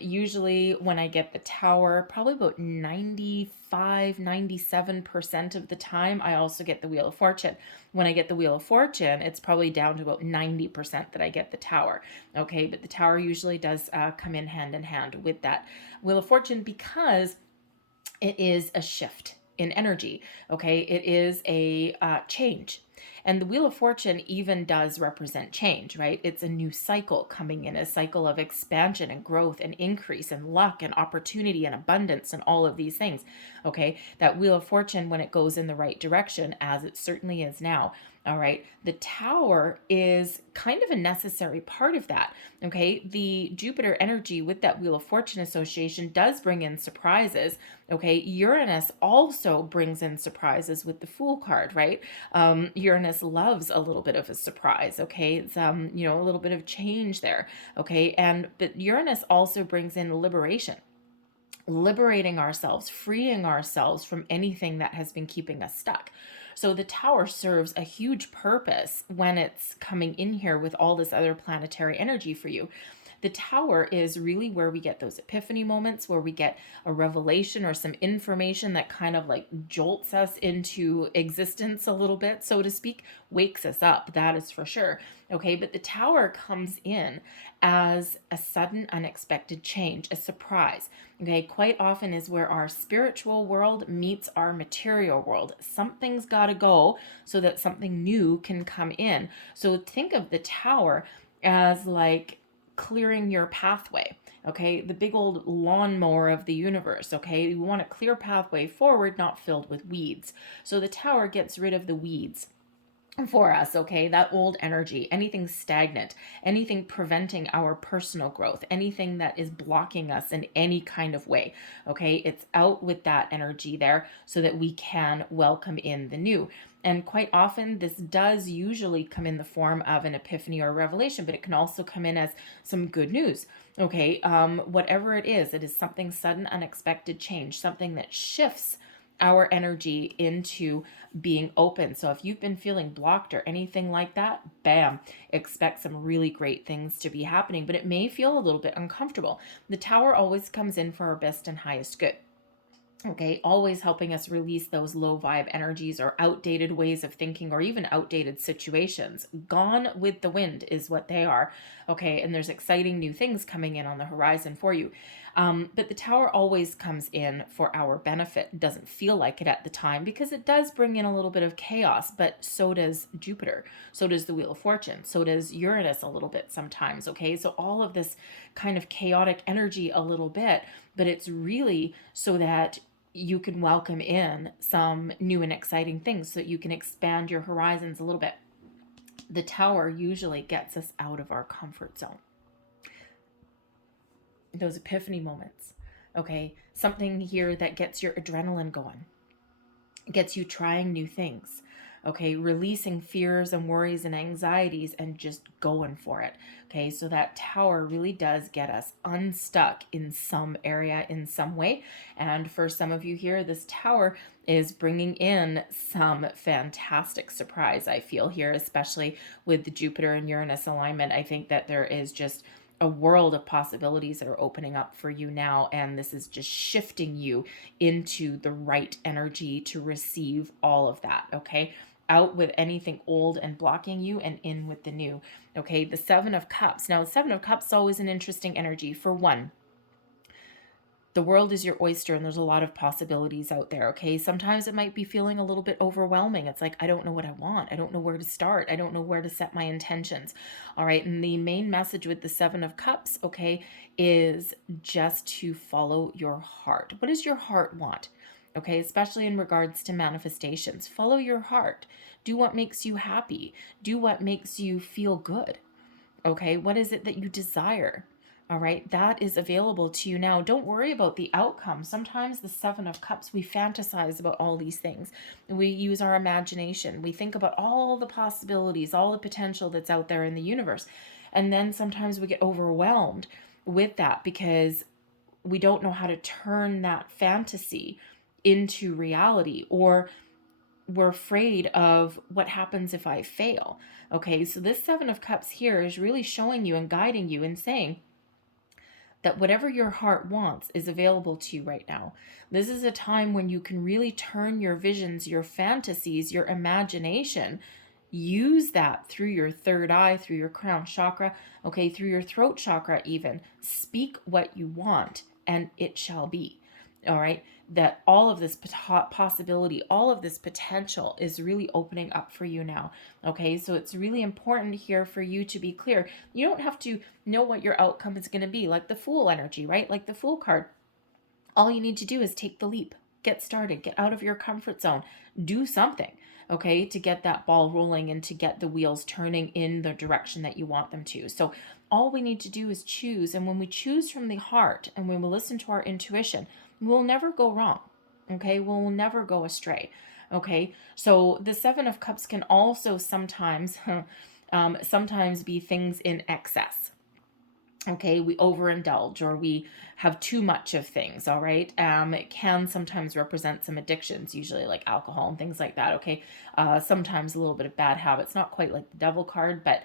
usually when I get the Tower, probably about 97% of the time, I also get the Wheel of Fortune. When I get the Wheel of Fortune, it's probably down to about 90% that I get the Tower. Okay, but the Tower usually does come in hand with that Wheel of Fortune, because it is a shift in energy. Okay, it is a change. And the Wheel of Fortune even does represent change, right? It's a new cycle coming in, a cycle of expansion and growth and increase and luck and opportunity and abundance and all of these things. Okay, that Wheel of Fortune, when it goes in the right direction, as it certainly is now, all right, the Tower is kind of a necessary part of that. Okay, the Jupiter energy with that Wheel of Fortune association does bring in surprises. Okay, Uranus also brings in surprises with the Fool card, right? Uranus loves a little bit of a surprise. Okay, it's you know, a little bit of change there. Okay, but Uranus also brings in liberation, liberating ourselves, freeing ourselves from anything that has been keeping us stuck. So the Tower serves a huge purpose when it's coming in here with all this other planetary energy for you. The Tower is really where we get those epiphany moments, where we get a revelation or some information that kind of like jolts us into existence a little bit, so to speak, wakes us up, that is for sure. Okay, but the Tower comes in as a sudden, unexpected change, a surprise. Okay, quite often is where our spiritual world meets our material world. Something's got to go so that something new can come in. So think of the Tower as like clearing your pathway. Okay, the big old lawnmower of the universe. Okay, you want a clear pathway forward, not filled with weeds. So the Tower gets rid of the weeds for us. Okay, that old energy, anything stagnant, anything preventing our personal growth, anything that is blocking us in any kind of way. Okay, it's out with that energy there so that we can welcome in the new. And quite often, this does usually come in the form of an epiphany or revelation, but it can also come in as some good news. Okay, whatever it is something sudden, unexpected change, something that shifts our energy into being open. So if you've been feeling blocked or anything like that, bam, expect some really great things to be happening, but it may feel a little bit uncomfortable. The Tower always comes in for our best and highest good. Okay, always helping us release those low vibe energies or outdated ways of thinking or even outdated situations. Gone with the wind is what they are. Okay, and there's exciting new things coming in on the horizon for you. But the Tower always comes in for our benefit. It doesn't feel like it at the time because it does bring in a little bit of chaos, but so does Jupiter. So does the Wheel of Fortune. So does Uranus a little bit sometimes. Okay, so all of this kind of chaotic energy a little bit, but it's really so that you can welcome in some new and exciting things so that you can expand your horizons a little bit. The Tower usually gets us out of our comfort zone. Those epiphany moments, okay? Something here that gets your adrenaline going, gets you trying new things, okay? Releasing fears and worries and anxieties and just going for it, okay? So that Tower really does get us unstuck in some area in some way. And for some of you here, this Tower is bringing in some fantastic surprise, I feel here, especially with the Jupiter and Uranus alignment. I think that there is just a world of possibilities that are opening up for you now, and this is just shifting you into the right energy to receive all of that, okay? Out with anything old and blocking you and in with the new, okay? The Seven of Cups. Now, the Seven of Cups is always an interesting energy. For one, The world is your oyster and there's a lot of possibilities out there, okay? Sometimes it might be feeling a little bit overwhelming. It's like, I don't know what I want. I don't know where to start. I don't know where to set my intentions. All right. And the main message with the Seven of Cups, okay, is just to follow your heart. What does your heart want? Okay, especially in regards to manifestations. Follow your heart. Do what makes you happy. Do what makes you feel good. Okay, what is it that you desire? All right, that is available to you now. Don't worry about the outcome. Sometimes the Seven of Cups, we fantasize about all these things. We use our imagination. We think about all the possibilities, all the potential that's out there in the universe. And then sometimes we get overwhelmed with that because we don't know how to turn that fantasy into reality, or we're afraid of what happens if I fail. Okay, so this Seven of Cups here is really showing you and guiding you and saying that whatever your heart wants is available to you right now. This is a time when you can really turn your visions, your fantasies, your imagination, use that through your third eye, through your crown chakra, okay, through your throat chakra even. Speak what you want and it shall be. All right, that all of this possibility, all of this potential is really opening up for you now. Okay, so it's really important here for you to be clear. You don't have to know what your outcome is going to be, like the Fool energy, right? Like the Fool card. All you need to do is take the leap, get started, get out of your comfort zone, do something, okay, to get that ball rolling and to get the wheels turning in the direction that you want them to. So all we need to do is choose. And when we choose from the heart and when we listen to our intuition, we'll never go wrong. Okay, we'll never go astray. Okay, so the Seven of Cups can also sometimes sometimes be things in excess. Okay, we overindulge or we have too much of things. All right, it can sometimes represent some addictions, usually like alcohol and things like that. Okay, sometimes a little bit of bad habits, not quite like the Devil card, but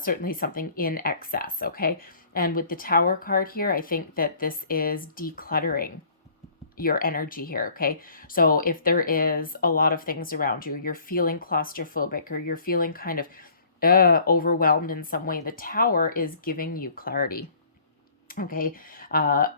certainly something in excess. Okay, and with the Tower card here, I think that this is decluttering your energy here. Okay, so if there is a lot of things around you, you're feeling claustrophobic or you're feeling kind of overwhelmed in some way, the Tower is giving you clarity. Okay,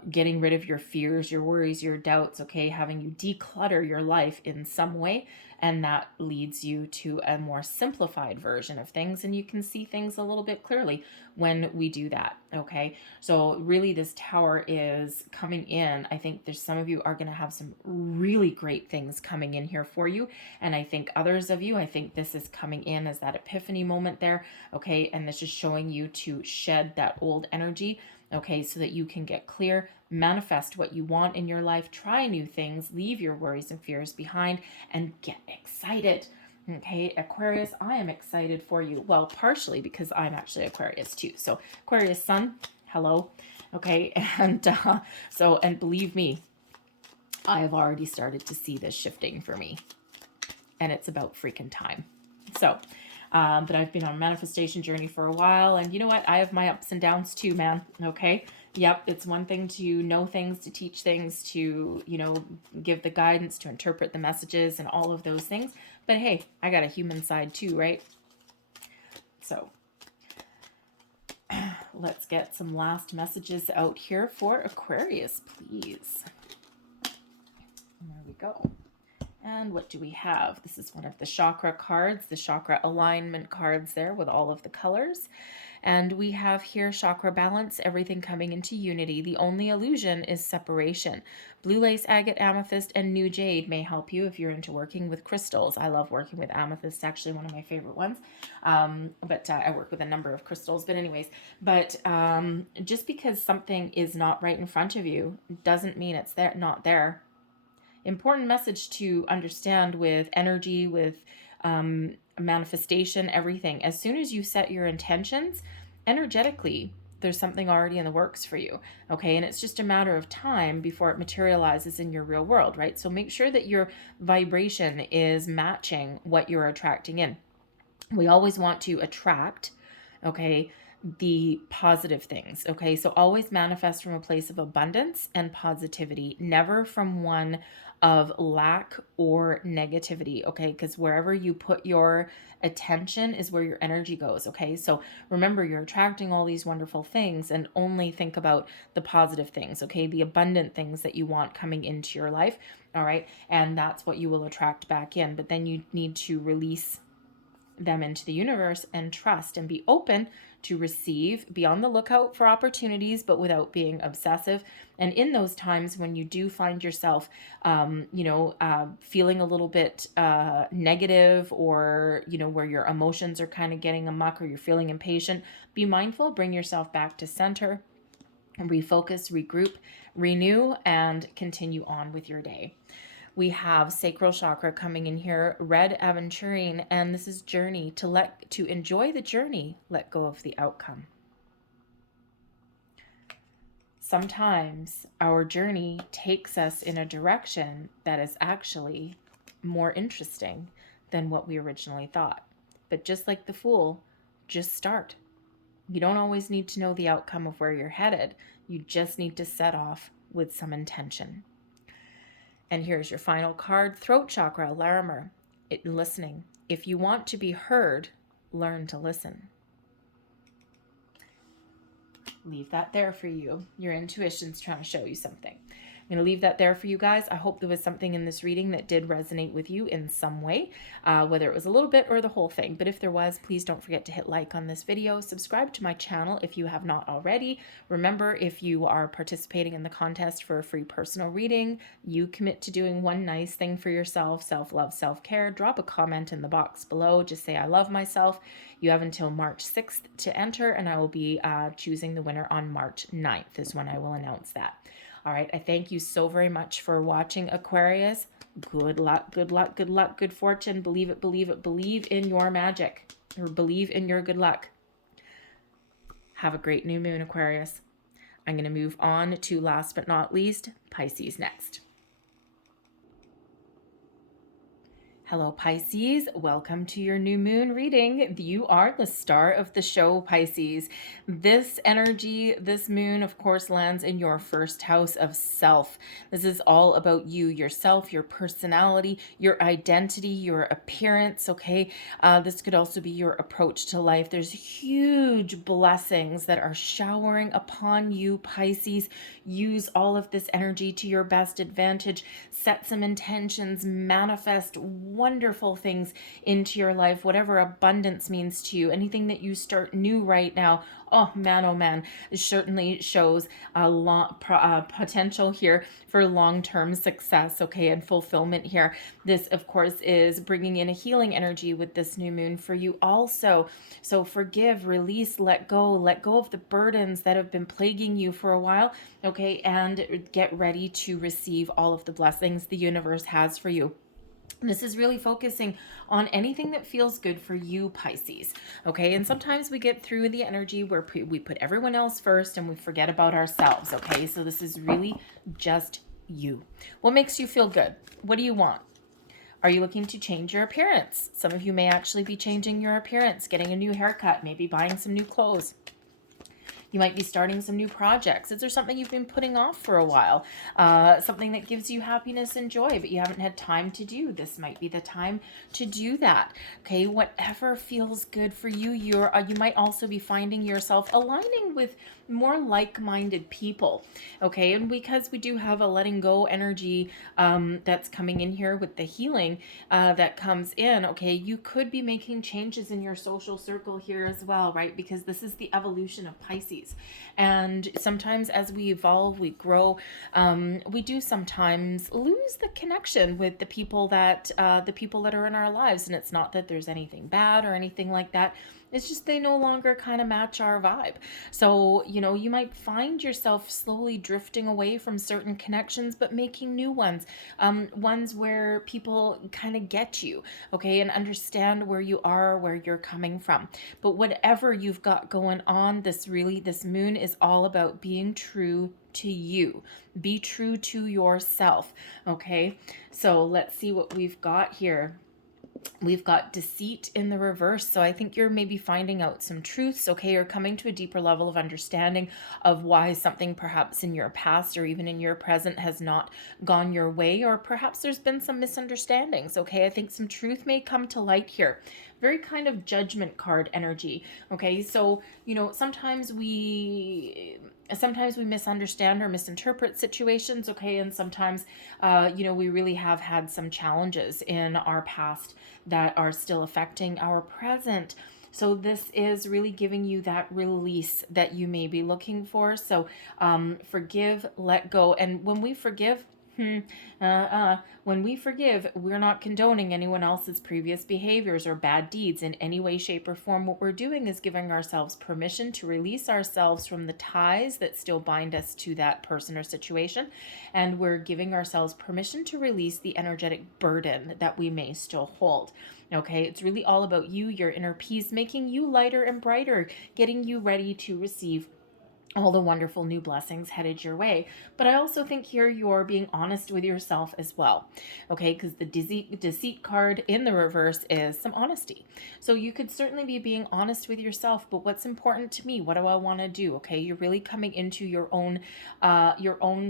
getting rid of your fears, your worries, your doubts. Okay, having you declutter your life in some way, and that leads you to a more simplified version of things, and you can see things a little bit clearly when we do that. Okay, so really this Tower is coming in. I think there's some of you are going to have some really great things coming in here for you, and I think others of you, I think this is coming in as that epiphany moment there. Okay, and this is showing you to shed that old energy. Okay, so that you can get clear, manifest what you want in your life, try new things, leave your worries and fears behind, and get excited. Okay, Aquarius, I am excited for you. Well, partially because I'm actually Aquarius too. So Aquarius sun, hello. Okay, and and believe me, I have already started to see this shifting for me, and it's about freaking time. So, but I've been on a manifestation journey for a while, and you know what? I have my ups and downs too, man. Okay. Yep. It's one thing to know things, to teach things, to, give the guidance, to interpret the messages and all of those things. But hey, I got a human side too, right? So let's get some last messages out here for Aquarius, please. There we go. And what do we have? This is one of the chakra cards, the chakra alignment cards there with all of the colors. And we have here chakra balance, everything coming into unity. The only illusion is separation. Blue lace, agate, amethyst, and new jade may help you if you're into working with crystals. I love working with amethyst, actually one of my favorite ones. But I work with a number of crystals. But anyways, just because something is not right in front of you doesn't mean it's there, not there. Important message to understand with energy, with manifestation, everything. As soon as you set your intentions, energetically, there's something already in the works for you. Okay, and it's just a matter of time before it materializes in your real world, right? So make sure that your vibration is matching what you're attracting in. We always want to attract, okay, the positive things. Okay, so always manifest from a place of abundance and positivity, never from one of lack or negativity. Okay, because wherever you put your attention is where your energy goes. Okay, so remember, you're attracting all these wonderful things, and only think about the positive things. Okay, the abundant things that you want coming into your life. All right, and that's what you will attract back in. But then you need to release them into the universe and trust and be open to receive. Be on the lookout for opportunities, but without being obsessive. And in those times when you do find yourself, feeling a little bit negative, or, where your emotions are kind of getting amok, or you're feeling impatient, be mindful, bring yourself back to center, refocus, regroup, renew, and continue on with your day. We have sacral chakra coming in here, red aventurine, and this is journey. To enjoy the journey, let go of the outcome. Sometimes our journey takes us in a direction that is actually more interesting than what we originally thought. But just like the Fool, just start. You don't always need to know the outcome of where you're headed. You just need to set off with some intention. And here's your final card, throat chakra, Larimer, listening. If you want to be heard, learn to listen. Leave that there for you. Your intuition's trying to show you something. I'm going to leave that there for you guys. I hope there was something in this reading that did resonate with you in some way, whether it was a little bit or the whole thing. But if there was, please don't forget to hit like on this video. Subscribe to my channel if you have not already. Remember, if you are participating in the contest for a free personal reading, you commit to doing one nice thing for yourself, self-love, self-care. Drop a comment in the box below. Just say, I love myself. You have until March 6th to enter, and I will be choosing the winner on March 9th is when I will announce that. All right, I thank you so very much for watching, Aquarius. Good luck, good luck, good luck, good fortune. Believe it, believe it, believe in your magic, or believe in your good luck. Have a great new moon, Aquarius. I'm going to move on to, last but not least, Pisces next. Hello, Pisces. Welcome to your new moon reading. You are the star of the show, Pisces. This energy, this moon, of course, lands in your first house of self. This is all about you, yourself, your personality, your identity, your appearance, okay? This could also be your approach to life. There's huge blessings that are showering upon you, Pisces. Use all of this energy to your best advantage. Set some intentions, manifest wonderful things into your life, whatever abundance means to you. Anything that you start new right now, oh man, it certainly shows a potential here for long-term success, okay, and fulfillment here. This, of course, is bringing in a healing energy with this new moon for you also. So forgive, release, let go of the burdens that have been plaguing you for a while, okay, and get ready to receive all of the blessings the universe has for you. This is really focusing on anything that feels good for you, Pisces, okay? And sometimes we get through the energy where we put everyone else first and we forget about ourselves, okay? So this is really just you. What makes you feel good? What do you want? Are you looking to change your appearance? Some of you may actually be changing your appearance, getting a new haircut, maybe buying some new clothes. You might be starting some new projects. Is there something you've been putting off for a while? Something that gives you happiness and joy, but you haven't had time to do. This might be the time to do that. Okay, whatever feels good for you. You might also be finding yourself aligning with more like-minded people. Okay, and because we do have a letting go energy that's coming in here with the healing that comes in, okay, you could be making changes in your social circle here as well, right? Because this is the evolution of Pisces. And sometimes as we evolve, we grow, we do sometimes lose the connection with the people that are in our lives. And it's not that there's anything bad or anything like that. It's just they no longer kind of match our vibe. So, you might find yourself slowly drifting away from certain connections, but making new ones, ones where people kind of get you, okay, and understand where you are, where you're coming from. But whatever you've got going on, this moon is all about being true to you. Be true to yourself, okay? So let's see what we've got here. We've got deceit in the reverse. So I think you're maybe finding out some truths, okay, or coming to a deeper level of understanding of why something perhaps in your past or even in your present has not gone your way, or perhaps there's been some misunderstandings, okay? I think some truth may come to light here. Very kind of judgment card energy, okay? So, you know, sometimes we misunderstand or misinterpret situations, okay? And sometimes, you know, we really have had some challenges in our past that are still affecting our present. So this is really giving you that release that you may be looking for. So forgive, let go. And when we forgive, when we forgive, we're not condoning anyone else's previous behaviors or bad deeds in any way, shape, or form. What we're doing is giving ourselves permission to release ourselves from the ties that still bind us to that person or situation. And we're giving ourselves permission to release the energetic burden that we may still hold. Okay, it's really all about you, your inner peace, making you lighter and brighter, getting you ready to receive all the wonderful new blessings headed your way. But I also think here you're being honest with yourself as well, okay? Because the deceit card in the reverse is some honesty. So you could certainly be being honest with yourself, but what's important to me? What do I want to do? Okay, you're really coming into your own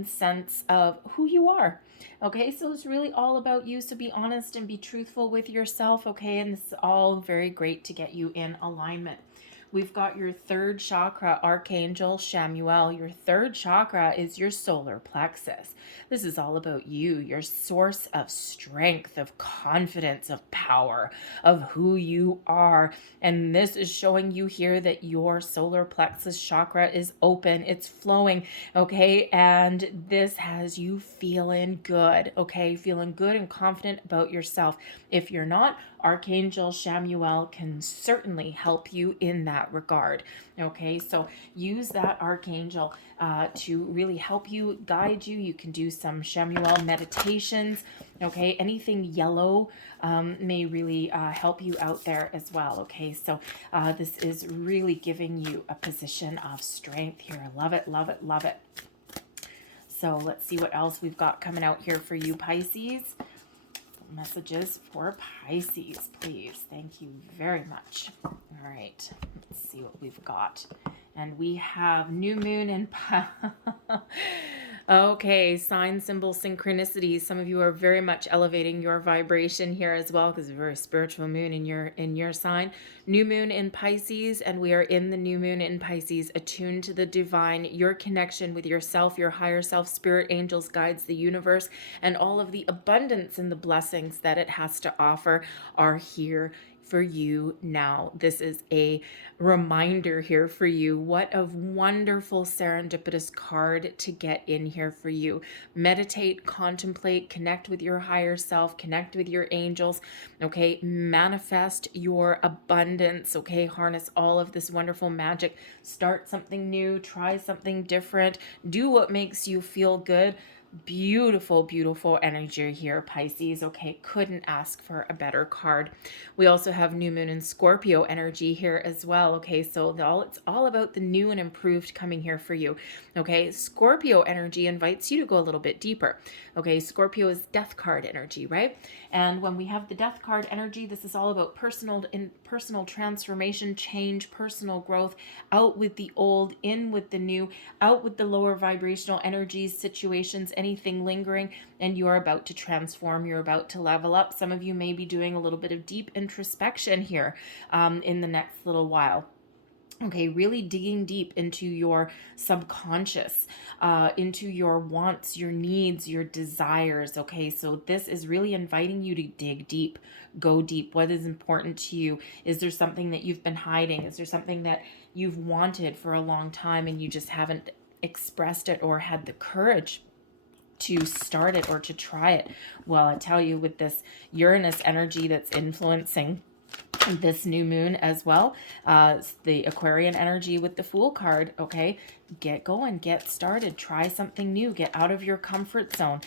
sense of who you are. Okay, so it's really all about you. So be honest and be truthful with yourself, okay? And this is all very great to get you in alignment. We've got your third chakra, Archangel Chamuel. Your third chakra is your solar plexus. This is all about you, your source of strength, of confidence, of power, of who you are. And this is showing you here that your solar plexus chakra is open, it's flowing, okay? And this has you feeling good, okay? Feeling good and confident about yourself. If you're not, Archangel Chamuel can certainly help you in that regard. Okay, so use that Archangel to really help you, guide you. You can do some Chamuel meditations. Okay, anything yellow may really help you out there as well. Okay, so this is really giving you a position of strength here. Love it, love it, love it. So let's see what else we've got coming out here for you, Pisces. Messages for Pisces, please. Thank you very much. All right, let's see what we've got. And we have new moon and okay, sign, symbol, synchronicity. Some of you are very much elevating your vibration here as well, because it's a very spiritual moon in your sign. New moon in Pisces, and we are in the new moon in Pisces, attuned to the divine, your connection with yourself, your higher self, spirit, angels, guides, the universe, and all of the abundance and the blessings that it has to offer are here for you now. This is a reminder here for you. What a wonderful serendipitous card to get in here for you. Meditate, contemplate, connect with your higher self, connect with your angels, okay? Manifest your abundance, okay? Harness all of this wonderful magic. Start something new, try something different, do what makes you feel good. Beautiful, beautiful energy here, Pisces. Okay, couldn't ask for a better card. We also have new moon and Scorpio energy here as well. Okay, so it's all about the new and improved coming here for you. Okay, Scorpio energy invites you to go a little bit deeper. Okay, Scorpio is death card energy, right? And when we have the death card energy, this is all about personal transformation, change, personal growth, out with the old, in with the new, out with the lower vibrational energies, situations, anything lingering, and you are about to transform, you're about to level up. Some of you may be doing a little bit of deep introspection here in the next little while. Okay, really digging deep into your subconscious, into your wants, your needs, your desires. Okay, so this is really inviting you to dig deep, go deep. What is important to you? Is there something that you've been hiding? Is there something that you've wanted for a long time and you just haven't expressed it or had the courage to start it or to try it? Well, I tell you, with this Uranus energy that's influencing this new moon as well, the Aquarian energy with the Fool card, okay? Get going, get started, try something new, get out of your comfort zone,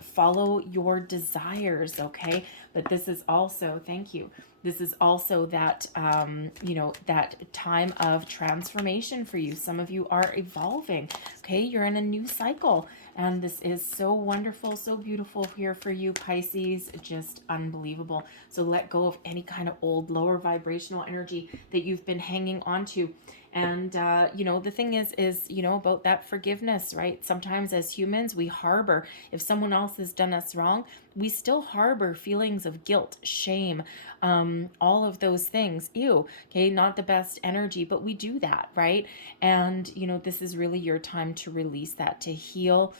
follow your desires, okay? But this is also, thank you, this is also that, that time of transformation for you. Some of you are evolving, okay? You're in a new cycle, And this is so wonderful, so beautiful here for you, Pisces. Just unbelievable. So let go of any kind of old, lower vibrational energy that you've been hanging on to. And, the thing is, about that forgiveness, right? Sometimes as humans, we harbor, if someone else has done us wrong, we still harbor feelings of guilt, shame, all of those things. Ew, okay, not the best energy, but we do that, right? And, this is really your time to release that, to heal.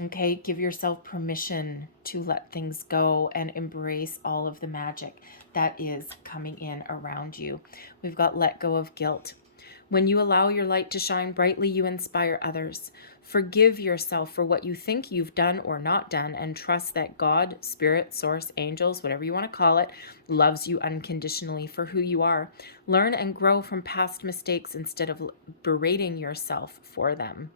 Okay, give yourself permission to let things go and embrace all of the magic that is coming in around you. We've got let go of guilt. When you allow your light to shine brightly, you inspire others. Forgive yourself for what you think you've done or not done, and trust that God, Spirit, Source, angels, whatever you want to call it, loves you unconditionally for who you are. Learn and grow from past mistakes instead of berating yourself for them.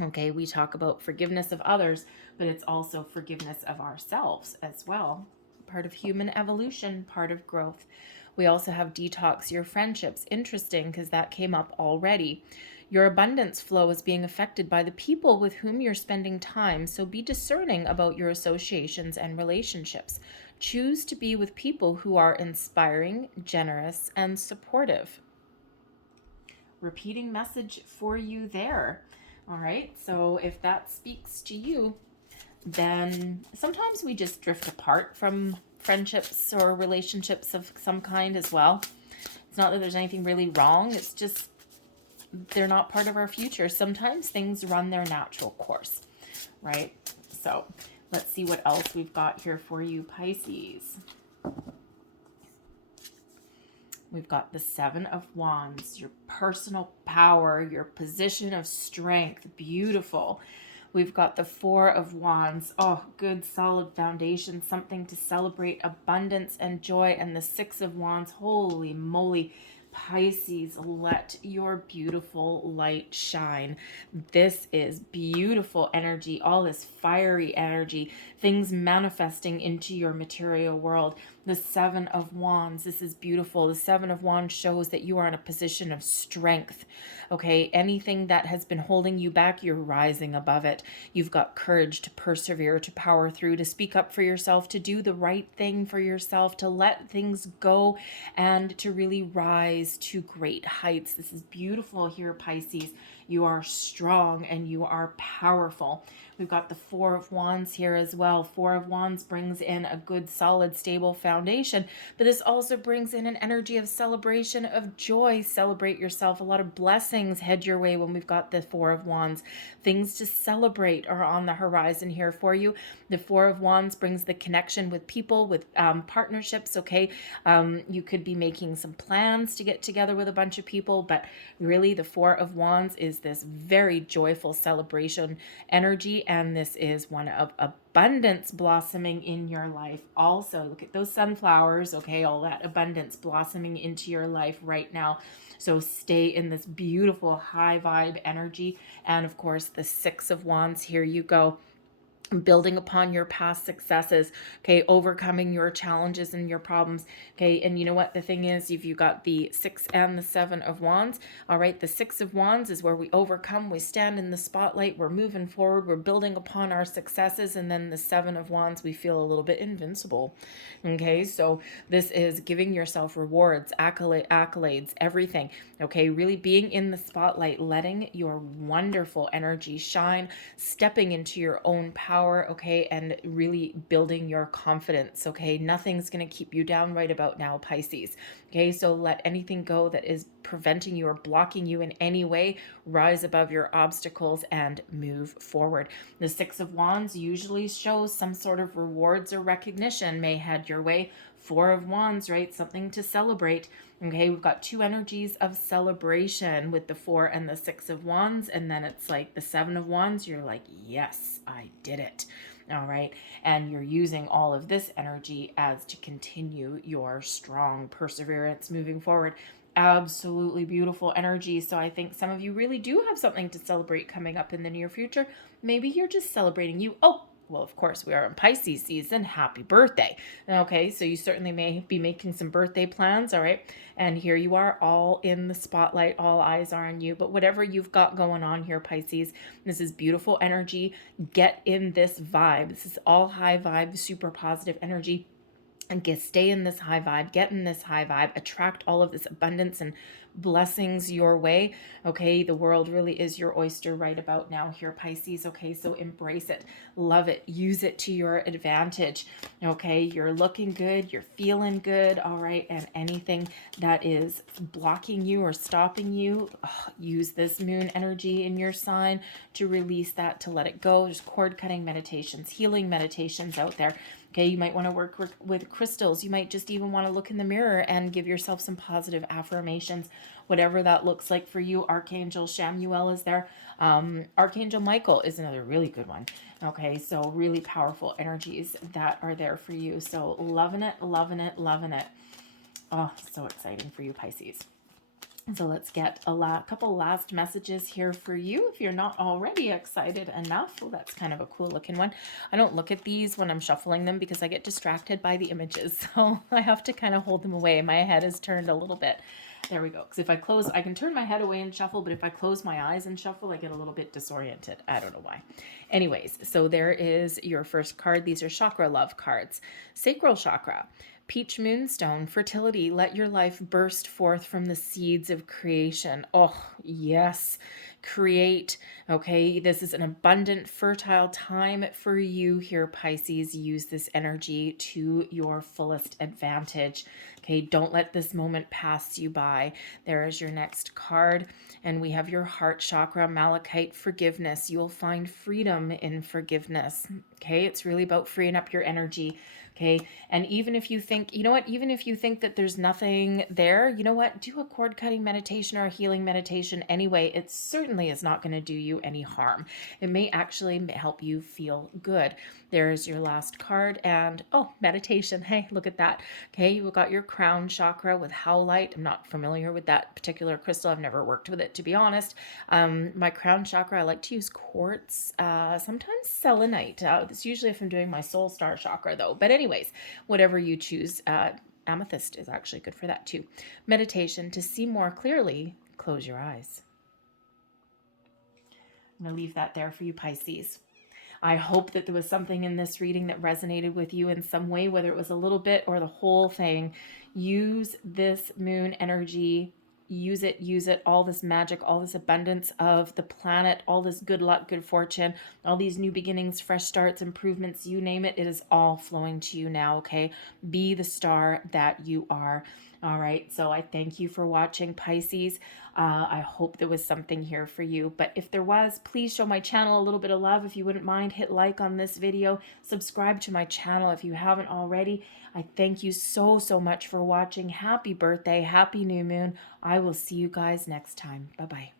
Okay, we talk about forgiveness of others, but it's also forgiveness of ourselves as well. Part of human evolution, part of growth. We also have detox your friendships. Interesting, because that came up already. Your abundance flow is being affected by the people with whom you're spending time, so be discerning about your associations and relationships. Choose to be with people who are inspiring, generous, and supportive. Repeating message for you there. All right, so if that speaks to you, then sometimes we just drift apart from friendships or relationships of some kind as well. It's not that there's anything really wrong, it's just they're not part of our future. Sometimes things run their natural course, right? So let's see what else we've got here for you, Pisces. We've got the Seven of Wands, your personal power, your position of strength, beautiful. We've got the Four of Wands, oh, good solid foundation, something to celebrate, abundance and joy. And the Six of Wands, holy moly, Pisces, let your beautiful light shine. This is beautiful energy, all this fiery energy, things manifesting into your material world. The Seven of Wands, this is beautiful. The Seven of Wands shows that you are in a position of strength. Okay, anything that has been holding you back, you're rising above it. You've got courage to persevere, to power through, to speak up for yourself, to do the right thing for yourself, to let things go, and to really rise to great heights. This is beautiful here, Pisces. You are strong and you are powerful. We've got the Four of Wands here as well. Four of Wands brings in a good, solid, stable foundation, but this also brings in an energy of celebration, of joy. Celebrate yourself. A lot of blessings head your way when we've got the Four of Wands. Things to celebrate are on the horizon here for you. The Four of Wands brings the connection with people, with partnerships, okay? You could be making some plans to get together with a bunch of people, but really the Four of Wands is this very joyful celebration energy, and this is one of abundance blossoming in your life. Also, look at those sunflowers, okay? All that abundance blossoming into your life right now. So stay in this beautiful high vibe energy. And of course, the Six of Wands, here you go. Building upon your past successes, okay, overcoming your challenges and your problems, okay. And you know what the thing is, if you got the Six and the Seven of Wands, all right, the Six of Wands is where we overcome, we stand in the spotlight, we're moving forward, we're building upon our successes. And then the Seven of Wands, we feel a little bit invincible, okay. So this is giving yourself rewards, accolades, everything, okay. Really being in the spotlight, letting your wonderful energy shine, stepping into your own power, okay, and really building your confidence, okay. Nothing's going to keep you down right about now, Pisces, okay. So let anything go that is preventing you or blocking you in any way. Rise above your obstacles and move forward. The Six of Wands usually shows some sort of rewards or recognition may head your way. Four of Wands, right? Something to celebrate. Okay, we've got two energies of celebration with the Four and the Six of Wands, and then it's like the Seven of Wands. You're like, yes, I did it. All right, and you're using all of this energy as to continue your strong perseverance moving forward. Absolutely beautiful energy. So I think some of you really do have something to celebrate coming up in the near future. Maybe you're just celebrating you. Oh, well, of course, we are in Pisces season. Happy birthday. Okay, so you certainly may be making some birthday plans, all right? And here you are, all in the spotlight, all eyes are on you. But whatever you've got going on here, Pisces, this is beautiful energy. Get in this vibe. This is all high vibe, super positive energy. And stay in this high vibe, get in this high vibe, attract all of this abundance and blessings your way. Okay, the world really is your oyster right about now here, Pisces. Okay, so embrace it, love it, use it to your advantage. Okay, you're looking good, you're feeling good, all right, and anything that is blocking you or stopping you, use this moon energy in your sign to release that, to let it go. There's cord cutting meditations, healing meditations out there. Okay, you might want to work with crystals. You might just even want to look in the mirror and give yourself some positive affirmations, whatever that looks like for you. Archangel Shamuel is there. Archangel Michael is another really good one. Okay, so really powerful energies that are there for you. So loving it, loving it, loving it. Oh, so exciting for you, Pisces. So let's get a couple last messages here for you. If you're not already excited enough, well, that's kind of a cool looking one. I don't look at these when I'm shuffling them because I get distracted by the images. So I have to kind of hold them away. My head is turned a little bit. There we go. Because if I close, I can turn my head away and shuffle, but if I close my eyes and shuffle, I get a little bit disoriented. I don't know why. Anyways, so there is your first card. These are chakra love cards. Sacral chakra. Peach Moonstone, fertility, let your life burst forth from the seeds of creation. Oh, yes, create. Okay, this is an abundant, fertile time for you here, Pisces. Use this energy to your fullest advantage. Okay, don't let this moment pass you by. There is your next card, and we have your heart chakra, malachite, forgiveness. You'll find freedom in forgiveness. Okay, it's really about freeing up your energy. Okay, and even if you think, you know what, even if you think that there's nothing there, you know what, do a cord cutting meditation or a healing meditation anyway. It certainly is not going to do you any harm. It may actually help you feel good. There's your last card, and oh, meditation. Hey, look at that. Okay, you've got your crown chakra with howlite. I'm not familiar with that particular crystal. I've never worked with it, to be honest. My crown chakra, I like to use quartz, sometimes selenite. It's usually if I'm doing my soul star chakra though. But anyways, whatever you choose, amethyst is actually good for that too. Meditation. To see more clearly, close your eyes. I'm going to leave that there for you, Pisces. I hope that there was something in this reading that resonated with you in some way, whether it was a little bit or the whole thing. Use this moon energy. Use it, all this magic, all this abundance of the planet, all this good luck, good fortune, all these new beginnings, fresh starts, improvements, you name it, it is all flowing to you now, okay? Be the star that you are. All right, so I thank you for watching, Pisces. I hope there was something here for you, but if there was, please show my channel a little bit of love. If you wouldn't mind, hit like on this video, subscribe to my channel if you haven't already. I thank you so much for watching. Happy birthday, happy new moon. I will see you guys next time. Bye-bye.